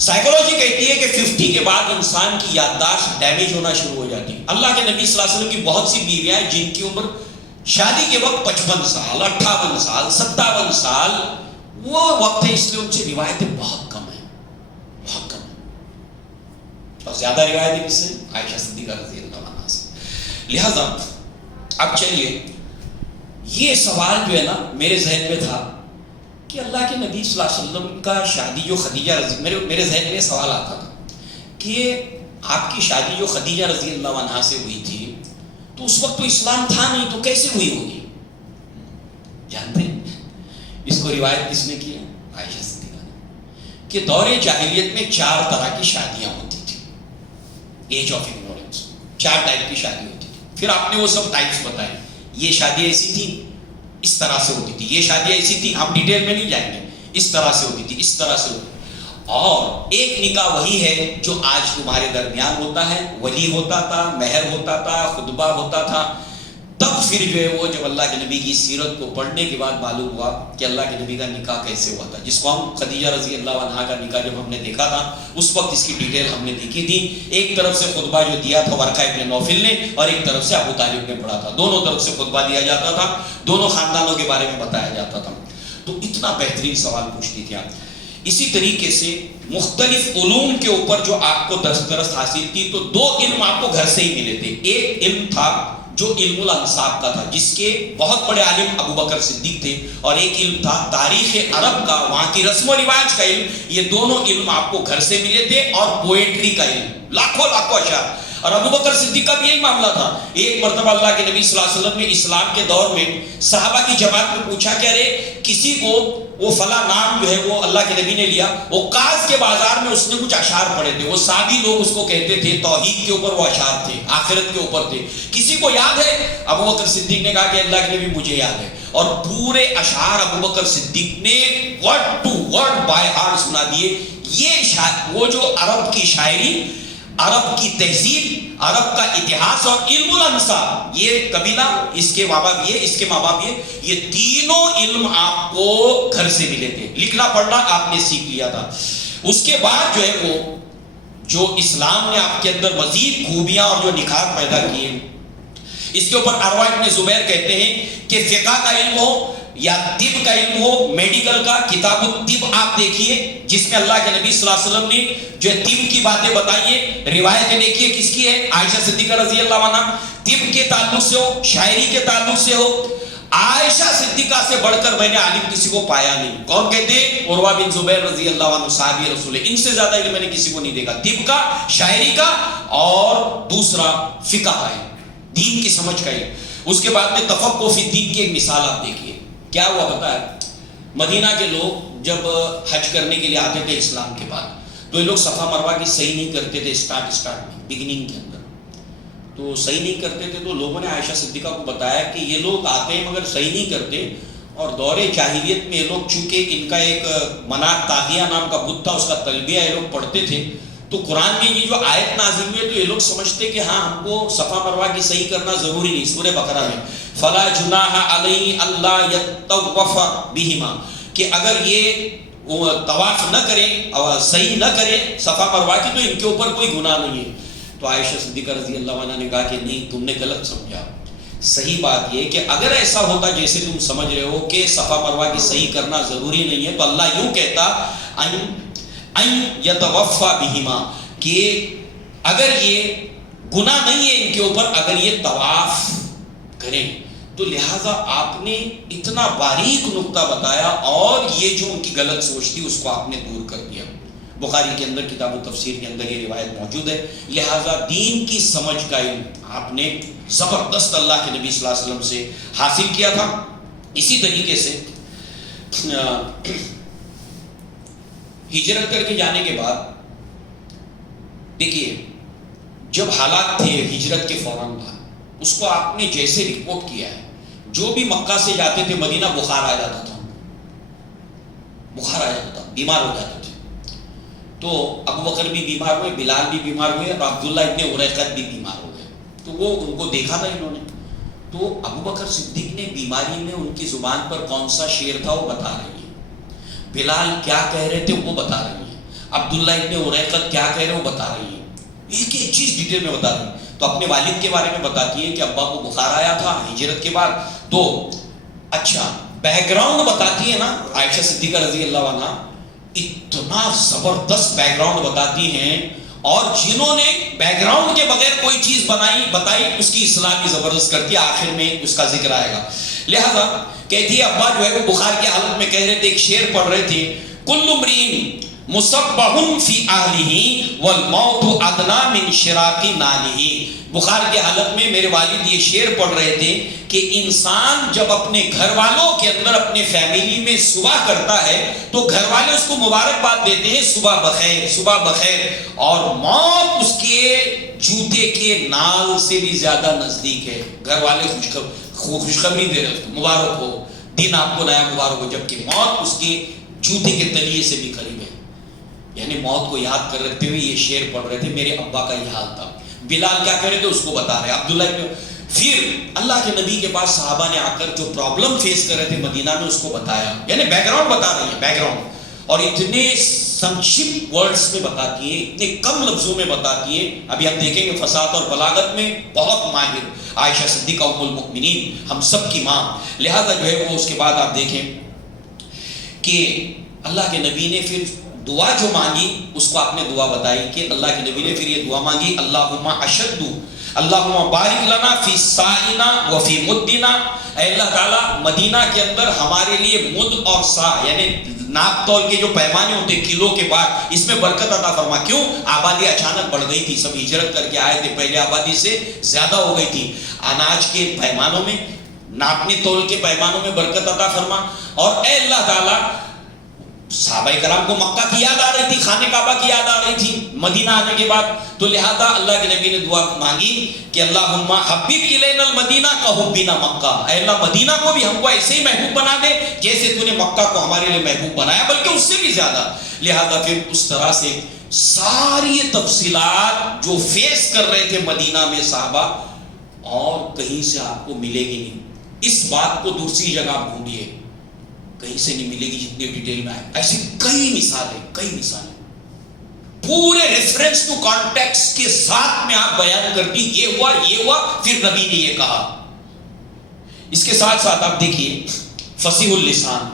سائیکولوجی کہتی ہے کہ 50 کے بعد انسان کی یادداشت ڈیمیج ہونا شروع ہو جاتی. اللہ کے نبی صلی اللہ علیہ وسلم کی بہت سی بیویاں ہیں جن کی عمر شادی کے وقت 55 سال 58 سال 57 سال وہ وقت ہے, اس لیے ان سے روایتیں بہت کم ہیں, بہت کم ہیں. اور زیادہ روایتیں کس سے؟ عائشہ صدیقہ رضی اللہ عنہا سے. لہذا اب چلیے, یہ سوال جو ہے نا میرے ذہن میں تھا کہ اللہ کے نبی صلی اللہ علیہ وسلم کا شادی جو خدیجہ رضی, میرے ذہن میں سوال آتا تھا کہ آپ کی شادی جو خدیجہ رضی اللہ عنہا سے ہوئی تھی تو اس وقت تو اسلام تھا نہیں, تو کیسے ہوئی ہوگی؟ جانتے ہیں اس کو روایت کس نے کی ہے؟ عائشہ صدیقہ نے, کہ دور جاہلیت میں 4 طرح کی شادیاں ہوتی تھی. ایج آف اگنورینس, 4 ٹائپ کی شادی ہوتی تھی. پھر آپ نے وہ سب ٹائپس بتائے, یہ شادی ایسی تھی اس طرح سے ہوتی تھی, یہ شادی ایسی تھی, ہم ڈیٹیل میں نہیں جائیں گے, اس طرح سے ہوتی تھی, اس طرح سے ہوتی تھی. اور ایک نکاح وہی ہے جو آج تمہارے درمیان ہوتا ہے, ولی ہوتا تھا, مہر ہوتا تھا, خطبہ ہوتا تھا. تب پھر جو ہے وہ جب اللہ کے نبی کی سیرت کو پڑھنے کے بعد معلوم ہوا کہ اللہ کے نبی کا نکاح کیسے ہوا تھا, جس کو ہم خدیجہ رضی اللہ عنہا کا نکاح جب ہم نے دیکھا تھا اس وقت اس کی ڈیٹیل ہم نے دیکھی تھی. ایک طرف سے خطبہ جو دیا تھا ورقہ ابن نوفل نے, اور ایک طرف سے ابو طالب نے پڑھا تھا. دونوں طرف سے خطبہ دیا جاتا تھا, دونوں خاندانوں کے بارے میں بتایا جاتا تھا. تو اتنا بہترین سوال پوچھتی تھی آپ. اسی طریقے سے مختلف علوم کے اوپر جو آپ کو دسترس حاصل تھی, تو 2 علم آپ کو گھر سے ہی ملے تھے. ایک علم تھا جو علم الانصاب کا تھا, جس کے بہت بڑے عالم ابو بکر صدیق تھے, اور ایک علم تھا تاریخ عرب کا, وہاں کی رسم و رواج کا علم. یہ دونوں علم آپ کو گھر سے ملے تھے, اور پوئٹری کا علم, لاکھوں اشعار. اور ابو بکر صدیق کا بھی یہی معاملہ تھا. ایک مرتبہ اللہ کے نبی صلی اللہ علیہ وسلم نے اسلام کے دور میں صحابہ کی جماعت میں پوچھا کہ ارے کسی کو وہ فلاں نام جو ہے وہ اللہ کے نبی نے لیا, وہ کاز کے بازار میں اس نے کچھ اشعار پڑھے تھے, وہ صحابی لوگ اس کو کہتے تھے, توحید کے اوپر وہ اشعار تھے, آخرت کے اوپر تھے, کسی کو یاد ہے؟ ابو بکر صدیق نے کہا کہ اللہ کے نبی مجھے یاد ہے, اور پورے اشعار ابو بکر صدیق نے word to word by heart سنا دیے. یہ وہ جو عرب کی شاعری, عرب کی تہذیب, عرب کا اتہاس اور علم الانساب, یہ قبیلہ, اس کے ماں باپ یہ, اس کے ماں باپ یہ تینوں علم آپ کو گھر سے ملے تھے. لکھنا پڑھنا آپ نے سیکھ لیا تھا. اس کے بعد جو ہے وہ جو اسلام نے آپ کے اندر مزید خوبیاں اور جو نکھار پیدا کیے, اس کے اوپر عروہ ابن زبیر کہتے ہیں کہ فقہ کا علم ہو یا طب کا علم ہو, میڈیکل کا, کتاب الطب آپ دیکھیے جس میں اللہ کے نبی صلی اللہ علیہ وسلم نے جو طب کی باتیں بتائی ہیں, روایتیں دیکھیے کس کی ہے, عائشہ صدیقہ رضی اللہ عنہا. طب کے تعلق سے ہو, شاعری کے تعلق سے ہو, عائشہ صدیقہ سے بڑھ کر میں نے عالم کسی کو پایا نہیں. کون کہتے ہیں؟ عروہ بن زبیر رضی اللہ عنہ, صحابی رسول, ان سے زیادہ علم میں نے کسی کو نہیں دیکھا, طب کا, شاعری کا, اور دوسرا فقہ کا ہے, دین کی سمجھ کا ہے. اس کے بعد میں تفقہ فی الدین کی ایک مثال آپ دیکھیے. کیا ہوا پتہ ہے؟ مدینہ کے لوگ جب حج کرنے کے لیے آتے تھے اسلام کے بعد, تو یہ لوگ صفا مروہ کی صحیح نہیں کرتے تھے. اسٹارٹ میں بگننگ کے اندر تو صحیح نہیں کرتے تھے, تو لوگوں نے عائشہ صدیقہ کو بتایا کہ یہ لوگ آتے ہیں مگر صحیح نہیں کرتے, اور دور جاہلیت میں یہ لوگ چونکہ ان کا ایک منات طاغیہ نام کا بت تھا, اس کا تلبیہ یہ لوگ پڑھتے تھے, تو قرآن میں یہ جو آیت نازل ہوئی ہے تو یہ لوگ سمجھتے کہ ہاں ہم کو صفا مروہ کی صحیح کرنا ضروری نہیں. سورہ بقرہ میں فلا جناح علیہ اللہ یطوف بہما, کہ اگر یہ طواف نہ کریں اور صحیح نہ کریں صفا مروہ کی تو ان کے اوپر کوئی گناہ نہیں ہے. تو عائشہ صدیقہ رضی اللہ عنہا نے کہا کہ نہیں, تم نے غلط سمجھا. صحیح بات یہ کہ اگر ایسا ہوتا جیسے تم سمجھ رہے ہو کہ صفا مروہ کی صحیح کرنا ضروری نہیں ہے, تو اللہ یوں کہتا ان یتوفا بہما, کہ اگر یہ گناہ نہیں ہے ان کے اوپر اگر یہ طواف کریں. تو لہٰذا آپ نے اتنا باریک نقطہ بتایا, اور یہ جو ان کی غلط سوچ تھی اس کو آپ نے دور کر دیا. بخاری کے اندر کتاب التفسیر کے اندر یہ روایت موجود ہے. لہٰذا دین کی سمجھ کا علم آپ نے زبردست اللہ کے نبی صلی اللہ علیہ وسلم سے حاصل کیا تھا. اسی طریقے سے ہجرت کر کے جانے کے بعد دیکھیے, جب حالات تھے ہجرت کے فوراً بعد, اس کو آپ نے جیسے رپورٹ کیا ہے, جو بھی مکہ سے جاتے تھے مدینہ بخار آ جاتا تھا, بیمار ہو جاتے تھے. تو ابو بکر بھی بیمار ہوئے, بلال بھی بیمار ہوئے, اور عبداللہ ابن اریقت بھی بیمار ہو گئے. تو وہ ان کو دیکھا تھا انہوں نے, تو ابو بکر صدیق نے بیماری میں ان کی زبان پر کون سا شعر تھا وہ بتا رہی ہیں, بلال کیا کہہ رہے تھے وہ بتا رہی ہیں, عبداللہ ابن اریقت کیا کہہ رہے ہیں وہ بتا رہی ہیں, ایک ایک چیز ڈیٹیل میں بتا رہی ہیں. تو اپنے والد کے بارے میں بتاتی ہیں کہ ابا کو بخار آیا تھا ہجرت کے بعد. تو اچھا بیک گراؤنڈ بتاتی ہے نا عائشہ صدیقہ رضی اللہ عنہا, اتنا زبردست بیک گراؤنڈ بتاتی ہیں, اور جنہوں نے بیک گراؤنڈ کے بغیر کوئی چیز بتائی اس کی اصلاح بھی زبردست کرتی ہے. آخر میں اس کا ذکر آئے گا. لہذا کہتی ہے ابا جو ہے وہ بخار کی حالت میں کہہ رہے تھے, ایک شعر پڑھ رہے تھے, کل امرئ مصبح فی اہلہ والموت ادنی من شراق نالہ. بخار کی حالت میں میرے والد یہ شعر پڑھ رہے تھے کہ انسان جب اپنے گھر والوں کے اندر اپنے فیملی میں صبح کرتا ہے تو گھر والے اس کو مبارکباد دیتے ہیں, صبح بخیر صبح بخیر, اور موت اس کے جوتے کے نال سے بھی زیادہ نزدیک ہے. گھر والے خوشخبری دے رہے, مبارک ہو, دن آپ کو نیا مبارک ہو, جبکہ موت اس کے جوتے کے تلیے سے بھی قریب ہے. یعنی موت کو یاد کر رہتے ہوئے یہ شعر پڑھ رہے تھے, میرے ابا کا یہ حال تھا. بلال کیا کہہ رہے تھے اس کو بتا رہے, عبداللہ ابن. پھر اللہ کے نبی کے پاس صحابہ نے آ کر جو پرابلم فیس کر رہے تھے مدینہ میں اس کو بتایا. یعنی بیک گراؤنڈ بتا رہی ہے, بیک گراؤنڈ, اور اتنے سنکشپت ورڈز میں بتاتی ہے, اتنے کم لفظوں میں بتاتی ہے. ابھی ہم دیکھیں گے فصاحت اور بلاغت میں بہت ماہر عائشہ صدیقہ ام المؤمنین, ہم سب کی ماں. لہذا جو ہے وہ اس کے بعد آپ دیکھیں کہ اللہ کے نبی نے پھر دعا جو مانگی اس کو آپ نے دعا بتائی کہ اللہ کے نبی نے پھر یہ دعا مانگی, اللہم اشد اللہم بارک لنا فی سائنا و فی مدنا. اے اللہ تعالیٰ مدینہ کے اندر ہمارے لیے مد اور سا یعنی ناپ تول کے جو پیمانے ہوتے کلو کے بعد، اس میں برکت عطا فرما. کیوں؟ آبادی اچانک بڑھ گئی تھی، سب ہجرت کر کے آئے تھے، پہلے آبادی سے زیادہ ہو گئی تھی. اناج کے پیمانوں میں، ناپنے تول کے پیمانوں میں برکت عطا فرما. اور اے اللہ تعالیٰ، صحابہ کرام کو مکہ کی یاد آ رہی تھی، خانہ کعبہ کی یاد آ رہی تھی مدینہ آنے کے بعد، تو لہذا اللہ کے نبی نے دعا مانگی کہ اللہم حبب الینا المدینہ کحبنا مکہ. اے اللہ مدینہ کو بھی ہم کو ایسے ہی محبوب بنا دے جیسے تو نے مکہ کو ہمارے لیے محبوب بنایا، بلکہ اس سے بھی زیادہ. لہذا پھر اس طرح سے ساری تفصیلات جو فیس کر رہے تھے مدینہ میں صحابہ، اور کہیں سے آپ کو ملے گی نہیں. اس بات کو دوسری جگہ آپ ڈھونڈیے، کہیں سے نہیں ملے گی جتنی ڈیٹیل میں آئے. ایسی کئی مثالیں پورے ریفرنس ٹو کانٹیکسٹ کے ساتھ میں آپ بیان کرتی، یہ ہوا پھر نبی نے یہ کہا. اس کے ساتھ ساتھ آپ دیکھیے فصیح اللسان.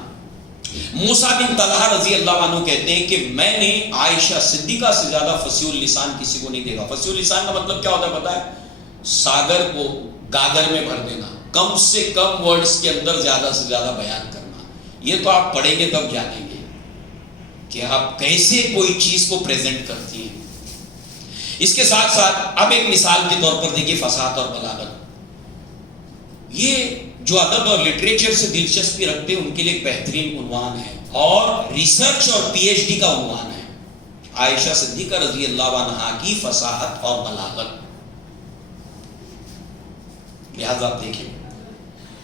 موسیٰ بن طلحہ رضی اللہ عنہ کہتے ہیں کہ میں نے عائشہ صدیقہ سے زیادہ فصیح اللسان کسی کو نہیں دیکھا. فصیح اللسان کا مطلب کیا ہوتا ہے پتہ ہے؟ ساگر کو گاگر میں بھر دینا، کم سے کم ورڈز کے اندر زیادہ سے زیادہ بیان کرنا. یہ تو آپ پڑھیں گے تب جانیں گے کہ آپ کیسے کوئی چیز کو پریزنٹ کرتی ہیں. اس کے ساتھ ساتھ اب ایک مثال کے طور پر دیکھیے فصاحت اور بلاغت. یہ جو ادب اور لٹریچر سے دلچسپی رکھتے ہیں ان کے لیے ایک بہترین عنوان ہے، اور ریسرچ اور پی ایچ ڈی کا عنوان ہے عائشہ صدیقہ رضی اللہ عنہا کی فصاحت اور بلاغت. لہذا آپ دیکھیں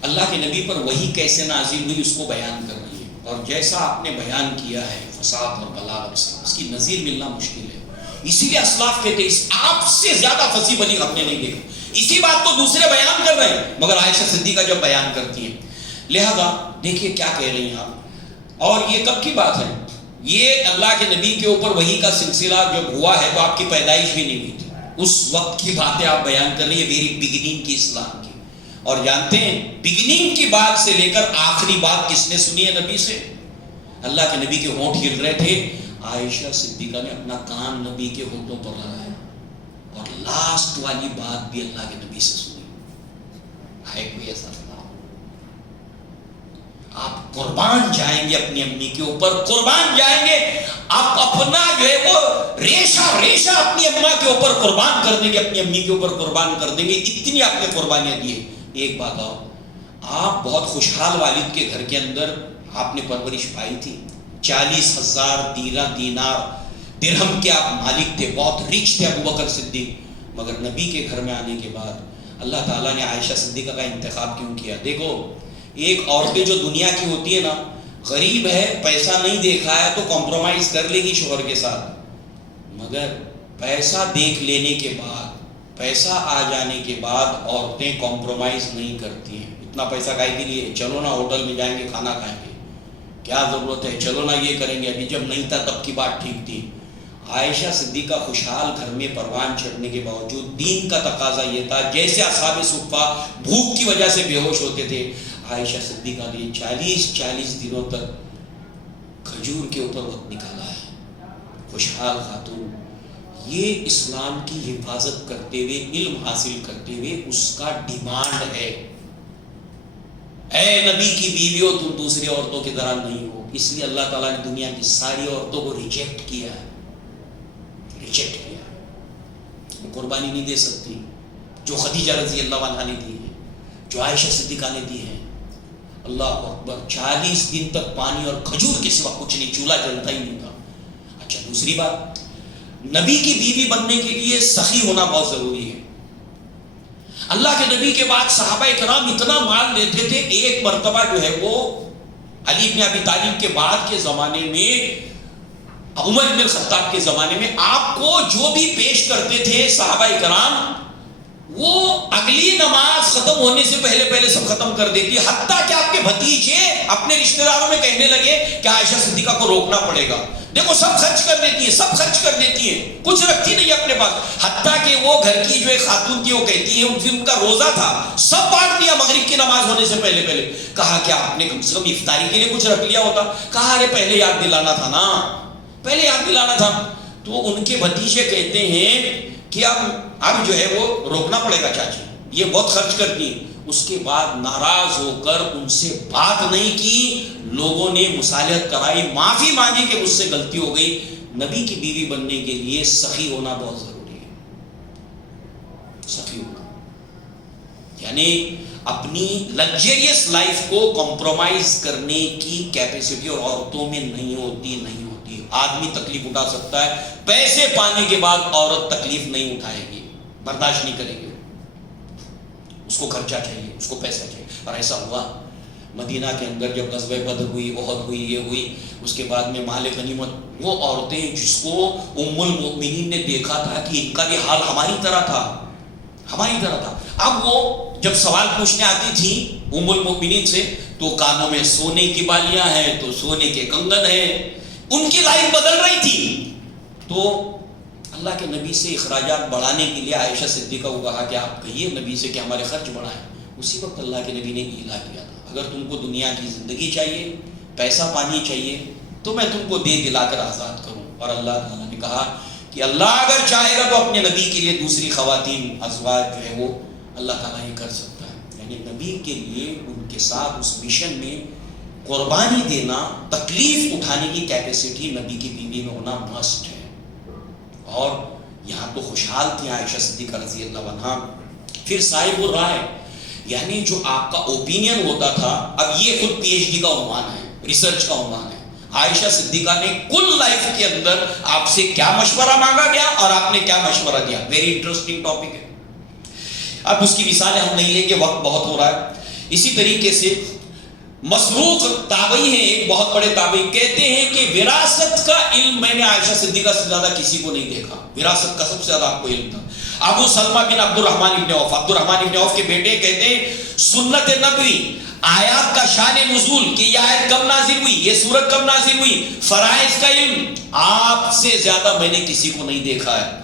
اللہ کے نبی پر وحی کیسے نازل ہوئی اس کو بیان کر رہی ہے، اور جیسا آپ نے بیان کیا ہے فصاحت اور بلاغت سے، اس کی نظیر ملنا مشکل ہے. اسی لیے اسلاف کہتے ہیں آپ سے زیادہ فصیح بلیغ ہم نے نہیں دیکھا. اسی بات کو دوسرے بیان کر رہے ہیں مگر عائشہ صدیقہ جب بیان کرتی ہیں. لہذا دیکھیے کیا کہہ رہی ہیں آپ. اور یہ کب کی بات ہے؟ یہ اللہ کے نبی کے اوپر وحی کا سلسلہ جب ہوا ہے تو آپ کی پیدائش بھی نہیں ہوئی تھی. اس وقت کی باتیں آپ بیان کر رہی ہیں، ویری بگننگ کی اسلام کی. اور جانتے ہیں بگننگ کی بات سے لے کر آخری بات کس نے سنی ہے نبی سے؟ اللہ کے نبی کے ہونٹ ہل رہے تھے، عائشہ صدیقہ نے اپنا کان نبی کے ہونٹوں پر لگایا اور لاسٹ والی بات بھی اللہ کے نبی سے سنی. ہے کوئی ایسا فرمان؟ آپ قربان جائیں گے اپنی امی کے اوپر، قربان جائیں گے، آپ اپنا جو ہے وہ ریشہ اپنی اماں کے اوپر قربان کر دیں گے، اپنی امی کے اوپر قربان کر دیں گے. اتنی آپ نے قربانیاں دی ہیں. ایک بات اور، آپ بہت خوشحال والد کے گھر کے اندر آپ نے پرورش پائی تھی. 40,000 دینار درہم کے آپ مالک تھے، بہت ریچ تھے ابو بکر صدیق. مگر نبی کے گھر میں آنے کے بعد اللہ تعالیٰ نے عائشہ صدیقہ کا انتخاب کیوں کیا؟ دیکھو ایک عورتیں جو دنیا کی ہوتی ہے نا، غریب ہے، پیسہ نہیں دیکھا ہے تو کمپرومائز کر لے گی شوہر کے ساتھ، مگر پیسہ دیکھ لینے کے بعد، پیسہ آ جانے کے بعد عورتیں کمپرومائز نہیں کرتی ہیں. اتنا پیسہ کائے کے لیے؟ چلو نا ہوٹل میں جائیں گے کھانا کھائیں گے، کیا ضرورت ہے، چلو نا یہ کریں گے. ابھی جب نہیں تھا تب کی بات ٹھیک تھی. عائشہ صدیقہ خوشحال گھر میں پروان چڑھنے کے باوجود دین کا تقاضا یہ تھا، جیسے اصحاب صفہ بھوک کی وجہ سے بے ہوش ہوتے تھے، عائشہ صدیقہ نے 40 دنوں تک کھجور کے اوپر وقت نکالا ہے. خوشحال خاتون، یہ اسلام کی حفاظت کرتے ہوئے، علم حاصل کرتے ہوئے اس کا ڈیمانڈ ہے. اے نبی کی بیویوں تم دوسری عورتوں کی طرح نہیں ہو. اس لیے اللہ تعالیٰ نے دنیا کی ساری عورتوں کو ریجیکٹ کیا ہے. وہ قربانی نہیں دے سکتی جو خدیجہ رضی اللہ عنہا نے دی ہے، جو عائشہ صدیقہ نے دی ہے. اللہ اکبر، 40 دن تک پانی اور کھجور کے سوا کچھ نہیں، چولہا جلتا ہی نہیں تھا. اچھا دوسری بات، نبی کی بیوی بننے کے لیے سخی ہونا بہت ضروری ہے. اللہ کے نبی کے بعد صحابہ کرام اتنا مال لیتے تھے، ایک مرتبہ جو ہے وہ علی بن ابی طالب کے بعد کے زمانے میں، عمر بن الخطاب کے زمانے میں، آپ کو جو بھی پیش کرتے تھے صحابہ کرام، وہ اگلی نماز ختم ہونے سے پہلے سب ختم کر دیتی. حتیٰ کہ آپ کے بھتیجے اپنے رشتہ داروں میں کہنے لگے کہ عائشہ صدیقہ کو روکنا پڑے گا. دیکھو سب خرچ کر دیتی ہے، کچھ رکھتی نہیں اپنے پاس. حتیٰ کہ وہ گھر کی جو ایک خاتون تھی وہ کہتی ہے اس دن ان کا روزہ تھا، سب بانٹ دیا مغرب کی نماز ہونے سے پہلے. کہا کہ آپ نے کم سے کم افطاری کے لیے کچھ رکھ لیا ہوتا. کہا ارے پہلے یاد دلانا تھا نا، پہلے یاد دلانا تھا. تو ان کے بھتیجے کہتے ہیں کہ اب جو ہے وہ روکنا پڑے گا چاچی، یہ بہت خرچ کرتی ہیں. اس کے بعد ناراض ہو کر ان سے بات نہیں کی، لوگوں نے مصالحت کرائی، معافی مانگی کہ مجھ سے غلطی ہو گئی۔ نبی کی بیوی بننے کے لیے سخی ہونا بہت ضروری ہے، سخی ہونا، یعنی اپنی لگژریس لائف کو کمپرومائز کرنے کی کیپیسٹی اور عورتوں میں نہیں ہوتی۔ آدمی تکلیف اٹھا سکتا ہے، پیسے پانے کے بعد عورت تکلیف نہیں اٹھائے گی، برداشت نہیں کرے گی، اس کو خرچہ چاہیے، اس کو پیسہ چاہیے۔ اور ایسا ہوا مدینہ کے اندر جب غزوہ بدر ہوئی، احد ہوئی، یہ ہوئی، اس کے بعد میں مال غنیمت، وہ عورتیں جس کو ام المؤمنین نے دیکھا تھا کہ ان کا بھی حال ہماری طرح تھا، ہماری طرح تھا، اب وہ جب سوال پوچھنے آتی تھی ام المؤمنین سے تو کانوں میں سونے کی بالیاں ہیں تو سونے کے کنگن ہیں، ان کی لائف بدل رہی تھی۔ تو اللہ کے نبی سے اخراجات بڑھانے کے لیے عائشہ صدیقہ کو کہا کہ آپ کہیے نبی سے کہ ہمارے خرچ بڑھائیں۔ اسی وقت اللہ کے نبی نے اعلان کیا تھا اگر تم کو دنیا کی زندگی چاہیے، پیسہ پانی چاہیے تو میں تم کو دے دلا کر آزاد کروں۔ اور اللہ تعالیٰ نے کہا کہ اللہ اگر چاہے گا تو اپنے نبی کے لیے دوسری خواتین ازواج جو ہے وہ اللہ تعالیٰ یہ کر سکتا ہے۔ یعنی نبی کے لیے ان کے ساتھ اس مشن میں قربانی دینا، تکلیف اٹھانے کی کیپیسٹی نبی کی بیوی میں ہونا مسٹ ہے۔ اور یہاں تو خوشحال تھی عائشہ صدیقہ رضی اللہ عنہا۔ پھر صاحب الرائے، یعنی جو آپ کا اوپینین ہوتا تھا، اب یہ خود پی ایچ ڈی کا عنوان ہے، ریسرچ کا عنوان ہے۔ عائشہ صدیقہ نے کل لائف کے اندر آپ سے کیا مشورہ مانگا گیا اور آپ نے کیا مشورہ دیا، ویری انٹرسٹنگ ٹاپک ہے۔ اب اس کی مثالیں ہم نہیں لیں گے، وقت بہت ہو رہا ہے۔ اسی طریقے سے مسروق تابعی ہیں، ایک بہت بڑے تابعی، کہتے ہیں کہ وراثت کا علم میں نے عائشہ صدیقہ سے زیادہ کسی کو نہیں دیکھا، وراثت کا سب سے زیادہ آپ کو علم تھا۔ ابو سلمہ بن عبد الرحمن ابن عوف، عبد الرحمن ابن عوف کے بیٹے، کہتے ہیں سنت نبوی، آیات کا شان نزول کہ یہ آیت کب نازل ہوئی، یہ سورت کب نازل ہوئی، فرائض کا علم آپ سے زیادہ میں نے کسی کو نہیں دیکھا ہے۔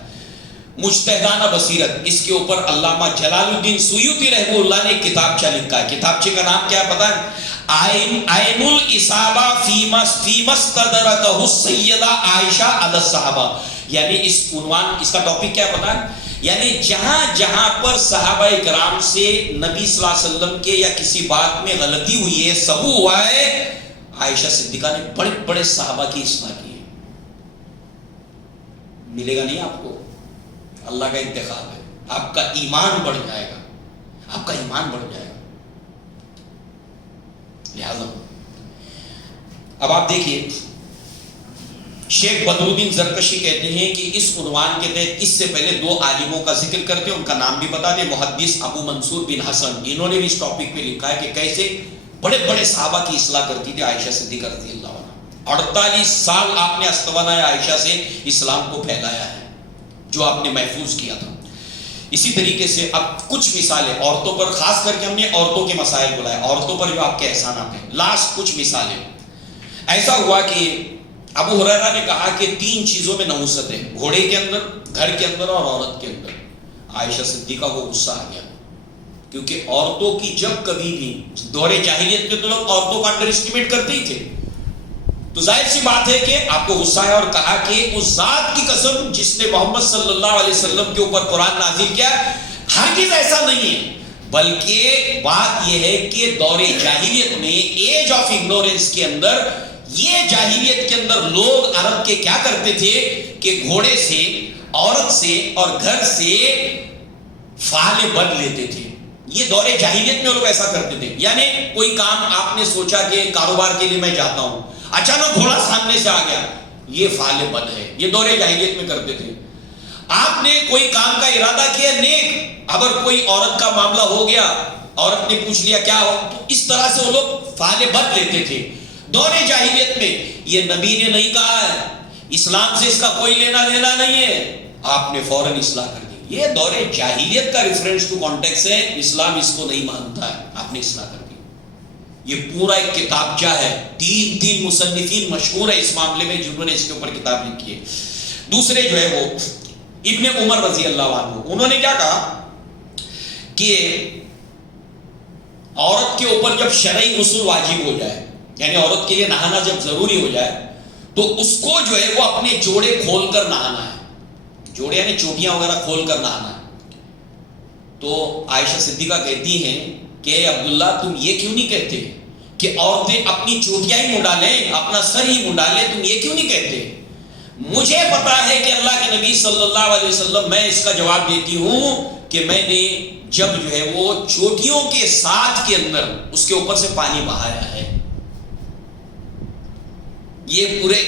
مجتہدانہ بصیرت، اس کے اوپر علامہ جلال الدین سیوطی رحمہ اللہ نے کتابچہ لکھا ہے۔ کتابچے کا نام کیا ہے پتہ ہے؟ عین الاصابہ فیما استدرکہ السیدہ عائشہ علی الصحابہ، یعنی اس عنوان، اس کا ٹاپک کیا پتہ ہے؟ یعنی جہاں جہاں پر صحابہ کرام سے نبی صلی اللہ علیہ وسلم کے یا کسی بات میں غلطی ہوئی ہے، سبو ہوا ہے، عائشہ صدیقہ نے بڑے بڑے صحابہ کی اصلاح کی ہے۔ ملے گا نہیں آپ کو، اللہ کا انتخاب ہے، آپ کا ایمان بڑھ جائے گا، آپ کا ایمان بڑھ جائے گا۔ لہذا اب آپ دیکھیے، شیخ بدر الدین زرکشی کہتے ہیں کہ اس عنوان کے تحت اس سے پہلے دو عالموں کا ذکر کرتے ہیں، ان کا نام بھی بتا دیں، محدث ابو منصور بن حسن، انہوں نے بھی اس ٹاپک پہ لکھا ہے کہ کیسے بڑے بڑے صحابہ کی اصلاح کرتی تھی عائشہ صدیقہ رضی اللہ عنہا۔ 48 سال آپ نے استوانہ عائشہ سے اسلام کو پھیلایا ہے، جو آپ نے محفوظ کیا تھا۔ اسی طریقے سے اب کچھ مثالیں عورتوں پر، خاص کر کے ہم نے عورتوں کے مسائل بلائے، عورتوں پر جو آپ کے احسانات ہیں۔ لاسٹ کچھ مثالیں، ایسا ہوا کہ ابو ہریرہ نے کہا کہ 3 چیزوں میں نحوست ہے، گھوڑے کے اندر، گھر کے اندر اور عورت کے اندر۔ عائشہ صدیقہ کو غصہ آ گیا، کیونکہ عورتوں کی جب کبھی بھی دور جاہلیت میں تو لوگ عورتوں کو انڈر اسٹیمیٹ کرتے ہی تھے، تو ظاہر سی بات ہے کہ آپ کو غصہ ہے، اور کہا کہ اس ذات کی قسم جس نے محمد صلی اللہ علیہ وسلم کے اوپر قرآن نازل کیا، ہرگز ایسا نہیں ہے، بلکہ بات یہ ہے کہ دور جاہلیت میں، ایج آف اگنورنس کے اندر، یہ جاہلیت کے اندر لوگ عرب کے کیا کرتے تھے کہ گھوڑے سے، عورت سے اور گھر سے فعل بد لیتے تھے۔ یہ دور جاہلیت میں لوگ ایسا کرتے تھے، یعنی کوئی کام آپ نے سوچا کہ کاروبار کے لیے میں جاتا ہوں، اچانک گھوڑا سامنے سے آ گیا، یہ فعل بد ہے، یہ دور جاہلیت میں کرتے تھے۔ آپ نے کوئی کام کا ارادہ کیا نیک، اگر کوئی عورت کا معاملہ ہو گیا، عورت نے پوچھ لیا کیا ہو، تو اس طرح سے وہ لوگ فعل بد لیتے تھے دور جاہلیت میں۔ یہ نبی نے نہیں کہا ہے، اسلام سے اس کا کوئی لینا دینا نہیں ہے، آپ نے فوراً اصلاح کر دی۔ یہ دور جاہلیت کا ریفرنس ٹو کانٹیکس ہے، اسلام اس کو نہیں مانتا ہے، آپ نے اصلاح کر دی۔ یہ پورا ایک کتابچہ ہے، 3 مصنفین مشہور ہے اس معاملے میں جنہوں نے اس کے اوپر کتاب لکھی ہے۔ دوسرے جو ہے وہ ابن عمر رضی اللہ عنہ، انہوں نے کیا کہا کہ عورت کے اوپر جب شرعی غسل واجب ہو جائے، یعنی عورت کے لیے نہانا جب ضروری ہو جائے، تو اس کو جو ہے وہ اپنے جوڑے کھول کر نہانا ہے، جوڑے یعنی چوٹیاں وغیرہ کھول کر نہانا ہے۔ تو عائشہ صدیقہ کہتی ہیں کہ عبداللہ تم یہ کیوں نہیں کہتے کہ عورتیں اپنی چوٹیاں ہی منڈالیں، اپنا سر ہی منڈالیں، تم یہ کیوں نہیں کہتے؟ مجھے پتا ہے کہ اللہ کے نبی صلی اللہ علیہ وسلم، میں اس کا جواب دیتی ہوں کہ میں نے جب جو ہے وہ چوٹیوں کے ساتھ کے اندر اس کے اوپر سے پانی بہایا ہے، یہ پورے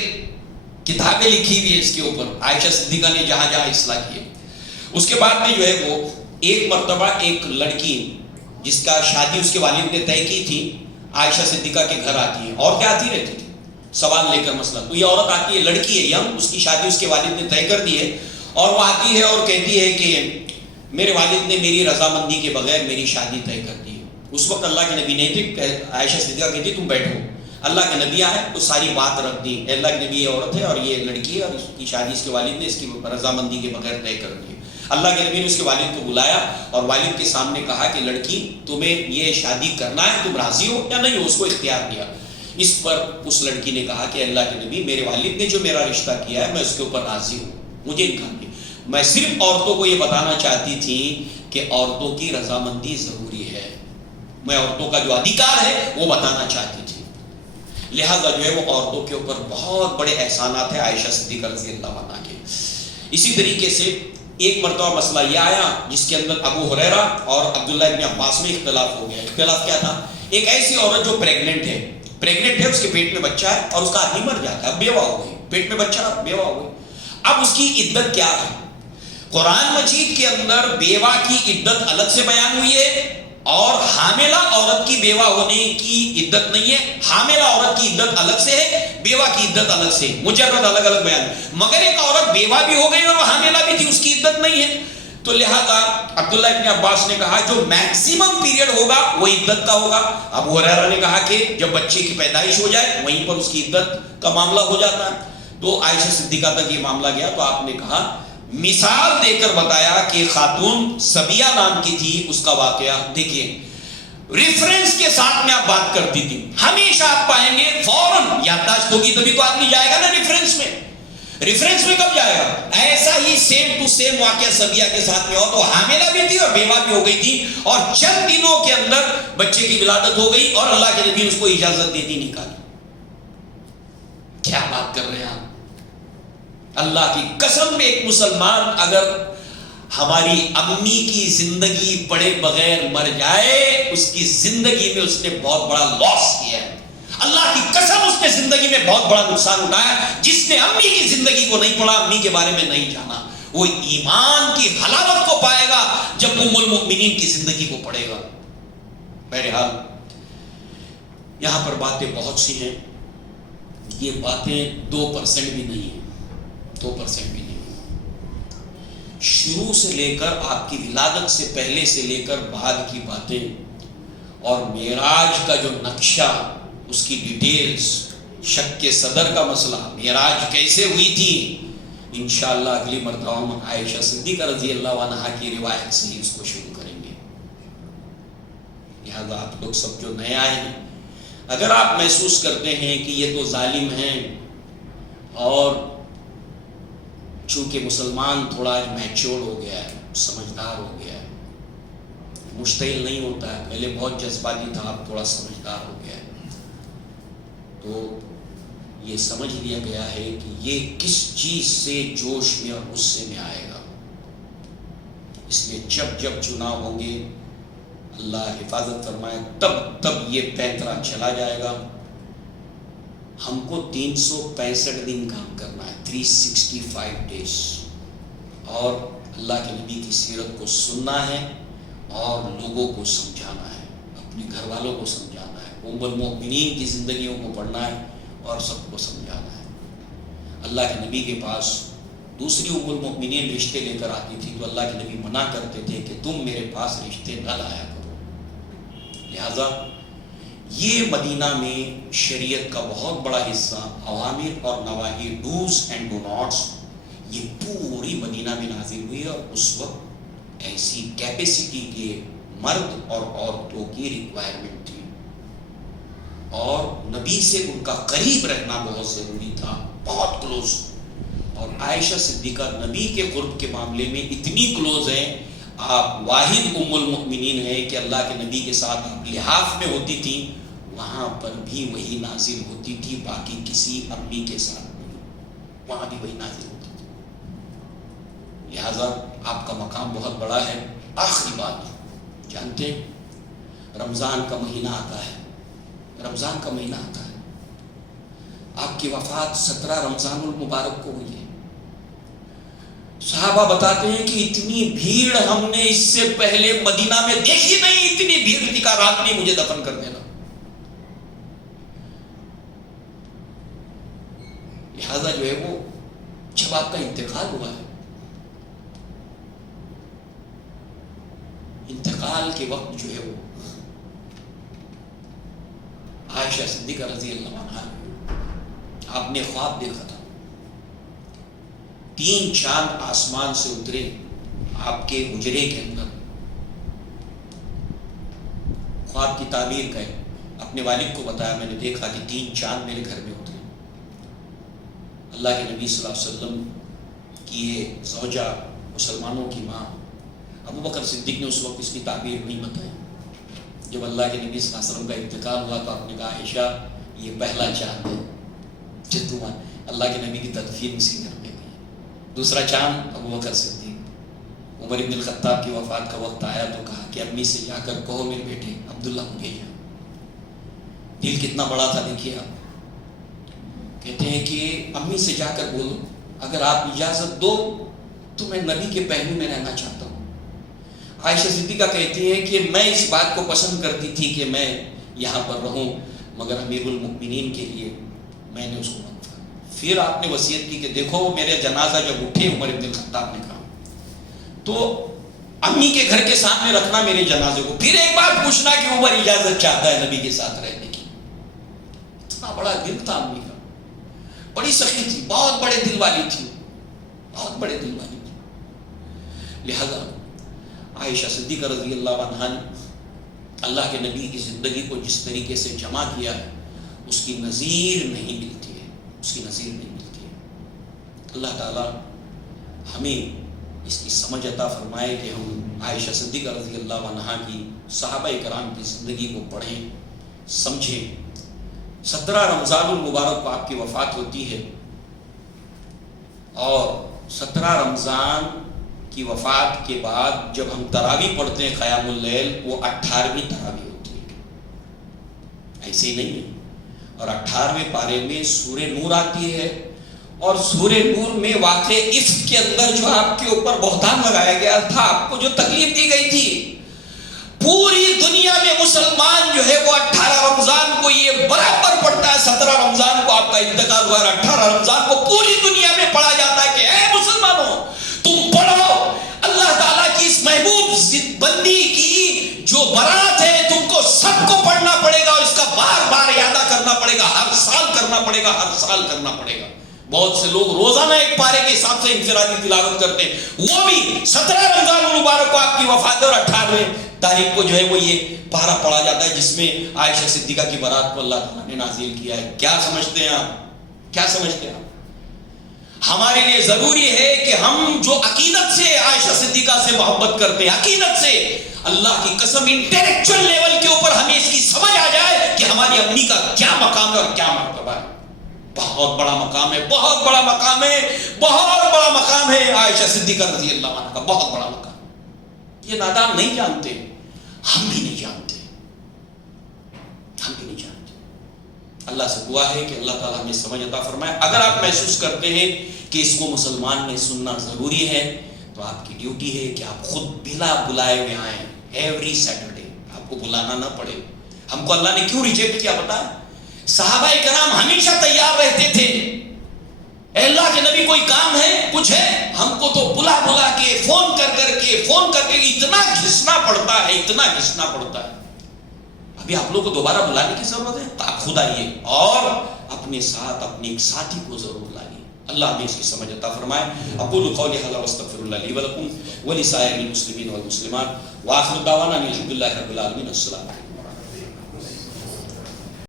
کتابیں لکھی ہوئی ہے اس کے اوپر، عائشہ صدیقہ نے جہاں جہاں اصلاح کی ہے۔ اس کے بعد میں جو ہے وہ ایک مرتبہ ایک لڑکی جس کا شادی اس کے والد نے طے کی تھی، عائشہ صدیقہ کے گھر آتی ہے، عورتیں آتی رہتی تھی سوال لے کر مسئلہ، تو یہ عورت آتی ہے، لڑکی ہے یم، اس کی شادی اس کے والد نے طے کر دی ہے، اور وہ آتی ہے اور کہتی ہے کہ میرے والد نے میری رضامندی کے بغیر میری شادی طے کر دی ہے۔ اس وقت اللہ کے نبی نہیں تھے، عائشہ صدیقہ کہتی تم بیٹھو، اللہ کے نبی آئے تو ساری بات رکھ دی، اللہ کے نبی یہ عورت ہے اور یہ لڑکی ہے اور اس کی شادی اس کے والد نے اس کی رضامندی کے بغیر طے کر دی۔ اللہ کے نبی نے اس کے والد کو بلایا اور والد کے سامنے کہا کہ لڑکی تمہیں یہ شادی کرنا ہے، تم راضی ہو یا نہیں ہو، اس کو اختیار دیا۔ اس پر اس لڑکی نے کہا کہ اللہ کے نبی میرے والد نے جو میرا رشتہ کیا ہے میں اس کے اوپر راضی ہوں، مجھے انکار نہیں۔ میں صرف عورتوں کو یہ بتانا چاہتی تھی کہ عورتوں کی رضامندی ضروری ہے، میں عورتوں کا جو ادھیکار ہے وہ بتانا چاہتی تھی، لہذا جو ہے وہ عورتوں کے اوپر بہت بڑے احسانات ہیں عائشہ صدیقہ رضی اللہ عنہا کے۔ اسی طریقے سے ایک مرتبہ مسئلہ یہ آیا جس کے اندر ابو ہریرہ اور عبداللہ ابن عباس میں اختلاف ہو گیا۔ اختلاف کیا تھا؟ ایک ایسی عورت جو پریگننٹ ہے، اس کے پیٹ میں بچہ ہے اور اس کا آدمی مر جاتا ہے، اب بیوہ ہو گئی، پیٹ میں بچہ بیوہ ہو گئی، اب اس کی عدت کیا ہے؟ قرآن مجید کے اندر بیوہ کی عدت الگ سے بیان ہوئی ہے اور حاملہ عورت کی بیوہ ہونے کی عدت نہیں ہے، حاملہ عورت کی عدت الگ سے ہے، بیوہ کی عدت الگ سے، مجرد الگ الگ بیان، مگر ایک عورت بیوہ بھی ہو گئی اور وہ حاملہ بھی تھی، اس کی عدت نہیں ہے۔ تو لہذا عبداللہ ابن عباس نے کہا جو میکسیمم پیریڈ ہوگا وہ عدت کا ہوگا۔ ابو ہریرہ نے کہا کہ جب بچے کی پیدائش ہو جائے وہیں پر اس کی عدت کا معاملہ ہو جاتا ہے۔ تو عائشہ صدیقہ تک یہ معاملہ گیا تو آپ نے کہا، مثال دے کر بتایا کہ خاتون سبیہ نام کی تھی، اس کا واقعہ دیکھیے، ریفرنس کے ساتھ میں آپ بات کرتی تھی، ہمیشہ آپ پائیں گے فوراً یادداشت ہوگی تبھی تو آدمی جائے گا نا ریفرنس میں۔ ریفرنس میں کب جائے گا؟ ایسا ہی سیم ٹو سیم واقعہ سبیہ کے ساتھ میں ہو، تو حاملہ بھی تھی اور بیوہ بھی ہو گئی تھی اور چند دنوں کے اندر بچے کی ولادت ہو گئی اور اللہ کے نبی نے اس کو اجازت دے دی نکالی۔ کیا بات کر رہے ہیں آپ؟ اللہ کی قسم، ایک مسلمان اگر ہماری امی کی زندگی پڑے بغیر مر جائے، اس کی زندگی میں اس نے بہت بڑا لاس کیا ہے۔ اللہ کی قسم اس نے زندگی میں بہت بڑا نقصان اٹھایا۔ جس نے امی کی زندگی کو نہیں پڑھا، امی کے بارے میں نہیں جانا، وہ ایمان کی حلاوت کو پائے گا جب ام المؤمنین کی زندگی کو پڑھے گا۔ بہرحال یہاں پر باتیں بہت سی ہیں، یہ باتیں 2% بھی نہیں ہیں، 2% بھی نہیں۔ شروع سے لے کر آپ کی ولادت سے پہلے سے لے کر بعد کی باتیں اور معراج کا جو نقشہ، اس کی ڈیٹیلز، شک کے صدر کا مسئلہ، معراج کیسے ہوئی تھی، انشاءاللہ اگلی مرتبہ ہم عائشہ صدیقہ رضی اللہ عنہا کی روایت سے ہی اس کو شروع کریں گے۔ لہذا آپ لوگ سب جو نئے آئے ہیں، اگر آپ محسوس کرتے ہیں کہ یہ تو ظالم ہیں اور چونکہ مسلمان تھوڑا میچور ہو گیا ہے، سمجھدار ہو گیا ہے، مشتعل نہیں ہوتا ہے، پہلے بہت جذباتی تھا، اب تھوڑا سمجھدار ہو گیا ہے، تو یہ سمجھ لیا گیا ہے کہ یہ کس چیز سے جوش میں اور غصے میں آئے گا۔ اس لیے جب جب چناؤ ہوں گے، اللہ حفاظت فرمائے، تب یہ پینترا چلا جائے گا۔ ہم کو 365 دن کام کرنا ہے، 365 ڈیز، اور اللہ کے نبی کی سیرت کو سننا ہے اور لوگوں کو سمجھانا ہے، اپنے گھر والوں کو سمجھانا ہے، ام المؤمنین کی زندگیوں کو پڑھنا ہے اور سب کو سمجھانا ہے۔ اللہ کے نبی کے پاس دوسری ام المؤمنین رشتے لے کر آتی تھی تو اللہ کے نبی منع کرتے تھے کہ تم میرے پاس رشتے نہ لایا کرو۔ لہذا یہ مدینہ میں شریعت کا بہت بڑا حصہ، اوامر اور نواہی، ڈوز اینڈ ڈو ناٹس، یہ پوری مدینہ میں نازل ہوئی اور اس وقت ایسی کیپیسٹی کے مرد اور عورتوں کی ریکوائرمنٹ تھی اور نبی سے ان کا قریب رہنا بہت ضروری تھا، بہت کلوز۔ اور عائشہ صدیقہ نبی کے قرب کے معاملے میں اتنی کلوز ہیں، آپ واحد ام المؤمنین ہیں کہ اللہ کے نبی کے ساتھ آپ لحاف میں ہوتی تھی، وہاں پر بھی وہی نازل ہوتی تھی، باقی کسی امی کے ساتھ نہیں، وہاں بھی وہی نازل ہوتی تھی. لہذا آپ کا مقام بہت بڑا ہے. آخری بات، جانتے رمضان کا مہینہ آتا ہے، رمضان کا مہینہ آتا ہے، آپ کی وفات 17 رمضان المبارک کو ہوئی ہے. صحابہ بتاتے ہیں کہ اتنی بھیڑ ہم نے اس سے پہلے مدینہ میں دیکھی نہیں، اتنی بھیڑ تھی کہ رات میں مجھے دفن کر دینا. لہذا جو ہے وہ جب آپ کا انتقال ہوا ہے، انتقال کے وقت جو ہے وہ عائشہ صدیقہ رضی اللہ عنہا آپ نے خواب دیکھا تھا، 3 چاند آسمان سے اترے آپ کے حجرے کے اندر. خواب کی تعبیر کا ہے، اپنے والد کو بتایا میں نے دیکھا کہ 3 چاند میرے گھر میں اترے. اللہ کے نبی صلی اللہ علیہ وسلم کی یہ زوجہ، مسلمانوں کی ماں ابو بکر صدیق نے اس وقت اس کی تعبیر نہیں بتائی. جب اللہ کے نبی صلی اللہ علیہ وسلم کا انتقال ہوا تو آپ نے کہا عائشہ یہ پہلا چاند ہے جدو اللہ کے نبی کی تدفین اسی گھر میں گئی. دوسرا چاند ابو بکر صدیق. عمر بن الخطاب کی وفات کا وقت آیا تو کہا کہ امی سے جا کر کہو میرے بیٹے عبداللہ ہو گئے ہیں. دل کتنا بڑا تھا دیکھیے آپ. کہتے ہیں کہ امی سے جا کر بولو اگر آپ اجازت دو تو میں نبی کے پہلو میں رہنا چاہتا ہوں. عائشہ صدیقہ کہتی ہے کہ میں اس بات کو پسند کرتی تھی کہ میں یہاں پر رہوں، مگر امیر المؤمنین کے لیے میں نے اس کو منع. پھر آپ نے وصیت کی کہ دیکھو میرے جنازہ جب اٹھے، عمر بن الخطاب نے کہا تو امی کے گھر کے سامنے رکھنا میرے جنازے کو. پھر ایک بار پوچھنا کہ عمر اجازت چاہتا ہے نبی کے ساتھ رہنے کی. اتنا بڑا دل تھا امی کا، بڑی سخی تھی، بہت بڑے دل والی تھی، بہت بڑے دل والی تھی. لہذا عائشہ صدیقہ رضی اللہ عنہا نے اللہ کے نبی کی زندگی کو جس طریقے سے جمع کیا ہے اس کی نظیر نہیں ملتی ہے، اس کی نظیر نہیں ملتی ہے. اللہ تعالی ہمیں اس کی سمجھ عطا فرمائے کہ ہم عائشہ صدیقہ رضی اللہ عنہا کی، صحابہ کرام کی زندگی کو پڑھیں، سمجھیں. 17 رمضان المبارک کو آپ کی وفات ہوتی ہے اور 17 رمضان کی وفات کے بعد جب ہم تراویح پڑھتے ہیں قیام اللیل، وہ 18ویں تراویح ہوتی ہے. ایسے ہی نہیں ہے. اور 18ویں پارے میں سورہ نور آتی ہے اور سورہ نور میں واقع عفت کے اندر جو آپ کے اوپر بہتان لگایا گیا تھا، آپ کو جو تکلیف دی گئی تھی، پوری دنیا میں مسلمان جو ہے وہ 18 رمضان کو یہ برابر پڑھتا ہے. 17 رمضان کو آپ کا انتقال ہوا ہے، 18 رمضان کو پوری دنیا میں پڑھا جاتا ہے کہ اے مسلمانوں تم پڑھو اللہ تعالیٰ کی اس محبوب بندی کی جو برات ہے، تم کو سب کو پڑھنا پڑے گا اور اس کا بار بار اعادہ کرنا پڑے گا، ہر سال کرنا پڑے گا، ہر سال کرنا پڑے گا. بہت سے لوگ روزانہ ایک پارے کے حساب سے انفرادی تلاوت کرتے ہیں، وہ بھی 17 رمضان المبارک کو آپ کی وفات اور 18ویں تاریخ کو جو ہے وہ یہ پارہ پڑھا جاتا ہے جس میں عائشہ صدیقہ کی برات کو اللہ تعالیٰ نے نازل کیا ہے. کیا سمجھتے ہیں آپ؟ کیا سمجھتے ہیں آپ؟ ہمارے لیے ضروری ہے کہ ہم جو عقیدت سے عائشہ صدیقہ سے محبت کرتے ہیں، عقیدت سے، اللہ کی قسم انٹلیکچوئل لیول کے اوپر ہمیں اس کی سمجھ آ جائے کہ ہماری امی کا کیا مقام ہے اور کیا مرتبہ ہے. بہت بڑا مقام ہے، بہت بڑا مقام ہے، بہت بڑا مقام ہے عائشہ صدیقہ رضی اللہ عنہ کا، بہت بڑا مقام. یہ نادان نہیں جانتے، ہم بھی نہیں جانتے، ہم بھی نہیں جانتے. اللہ سے دعا ہے کہ اللہ تعالیٰ ہمیں سمجھ عطا فرمائے. اگر آپ محسوس کرتے ہیں کہ اس کو مسلمان نے سننا ضروری ہے تو آپ کی ڈیوٹی ہے کہ آپ خود بلا بلائے ہوئے آئیں. ایوری سیٹرڈے آپ کو بلانا نہ پڑے. ہم کو اللہ نے کیوں ریجیکٹ کیا پتا ہے؟ صحابہ کرام ہمیشہ تیار رہتے تھے. اے اللہ کے نبی کوئی کام ہے، کچھ ہے، ہم کو تو بلا بلا کے فون کر کے اتنا گھسنا پڑتا ہے، اتنا گھسنا پڑتا ہے. ابھی آپ لوگ کو دوبارہ بلانے کی ضرورت ہے؟ آپ خود آئیے اور اپنے ساتھ اپنے ایک ساتھی کو ضرور لائیے. اللہ ہمیں اس کی سمجھ عطا فرمائے. اقول قولی ھذا واستغفر اللہ لی ولکم ولسائر المسلمین والمسلمات وآخر دعوانا الحمد للہ رب العالمین. السلام علیکم.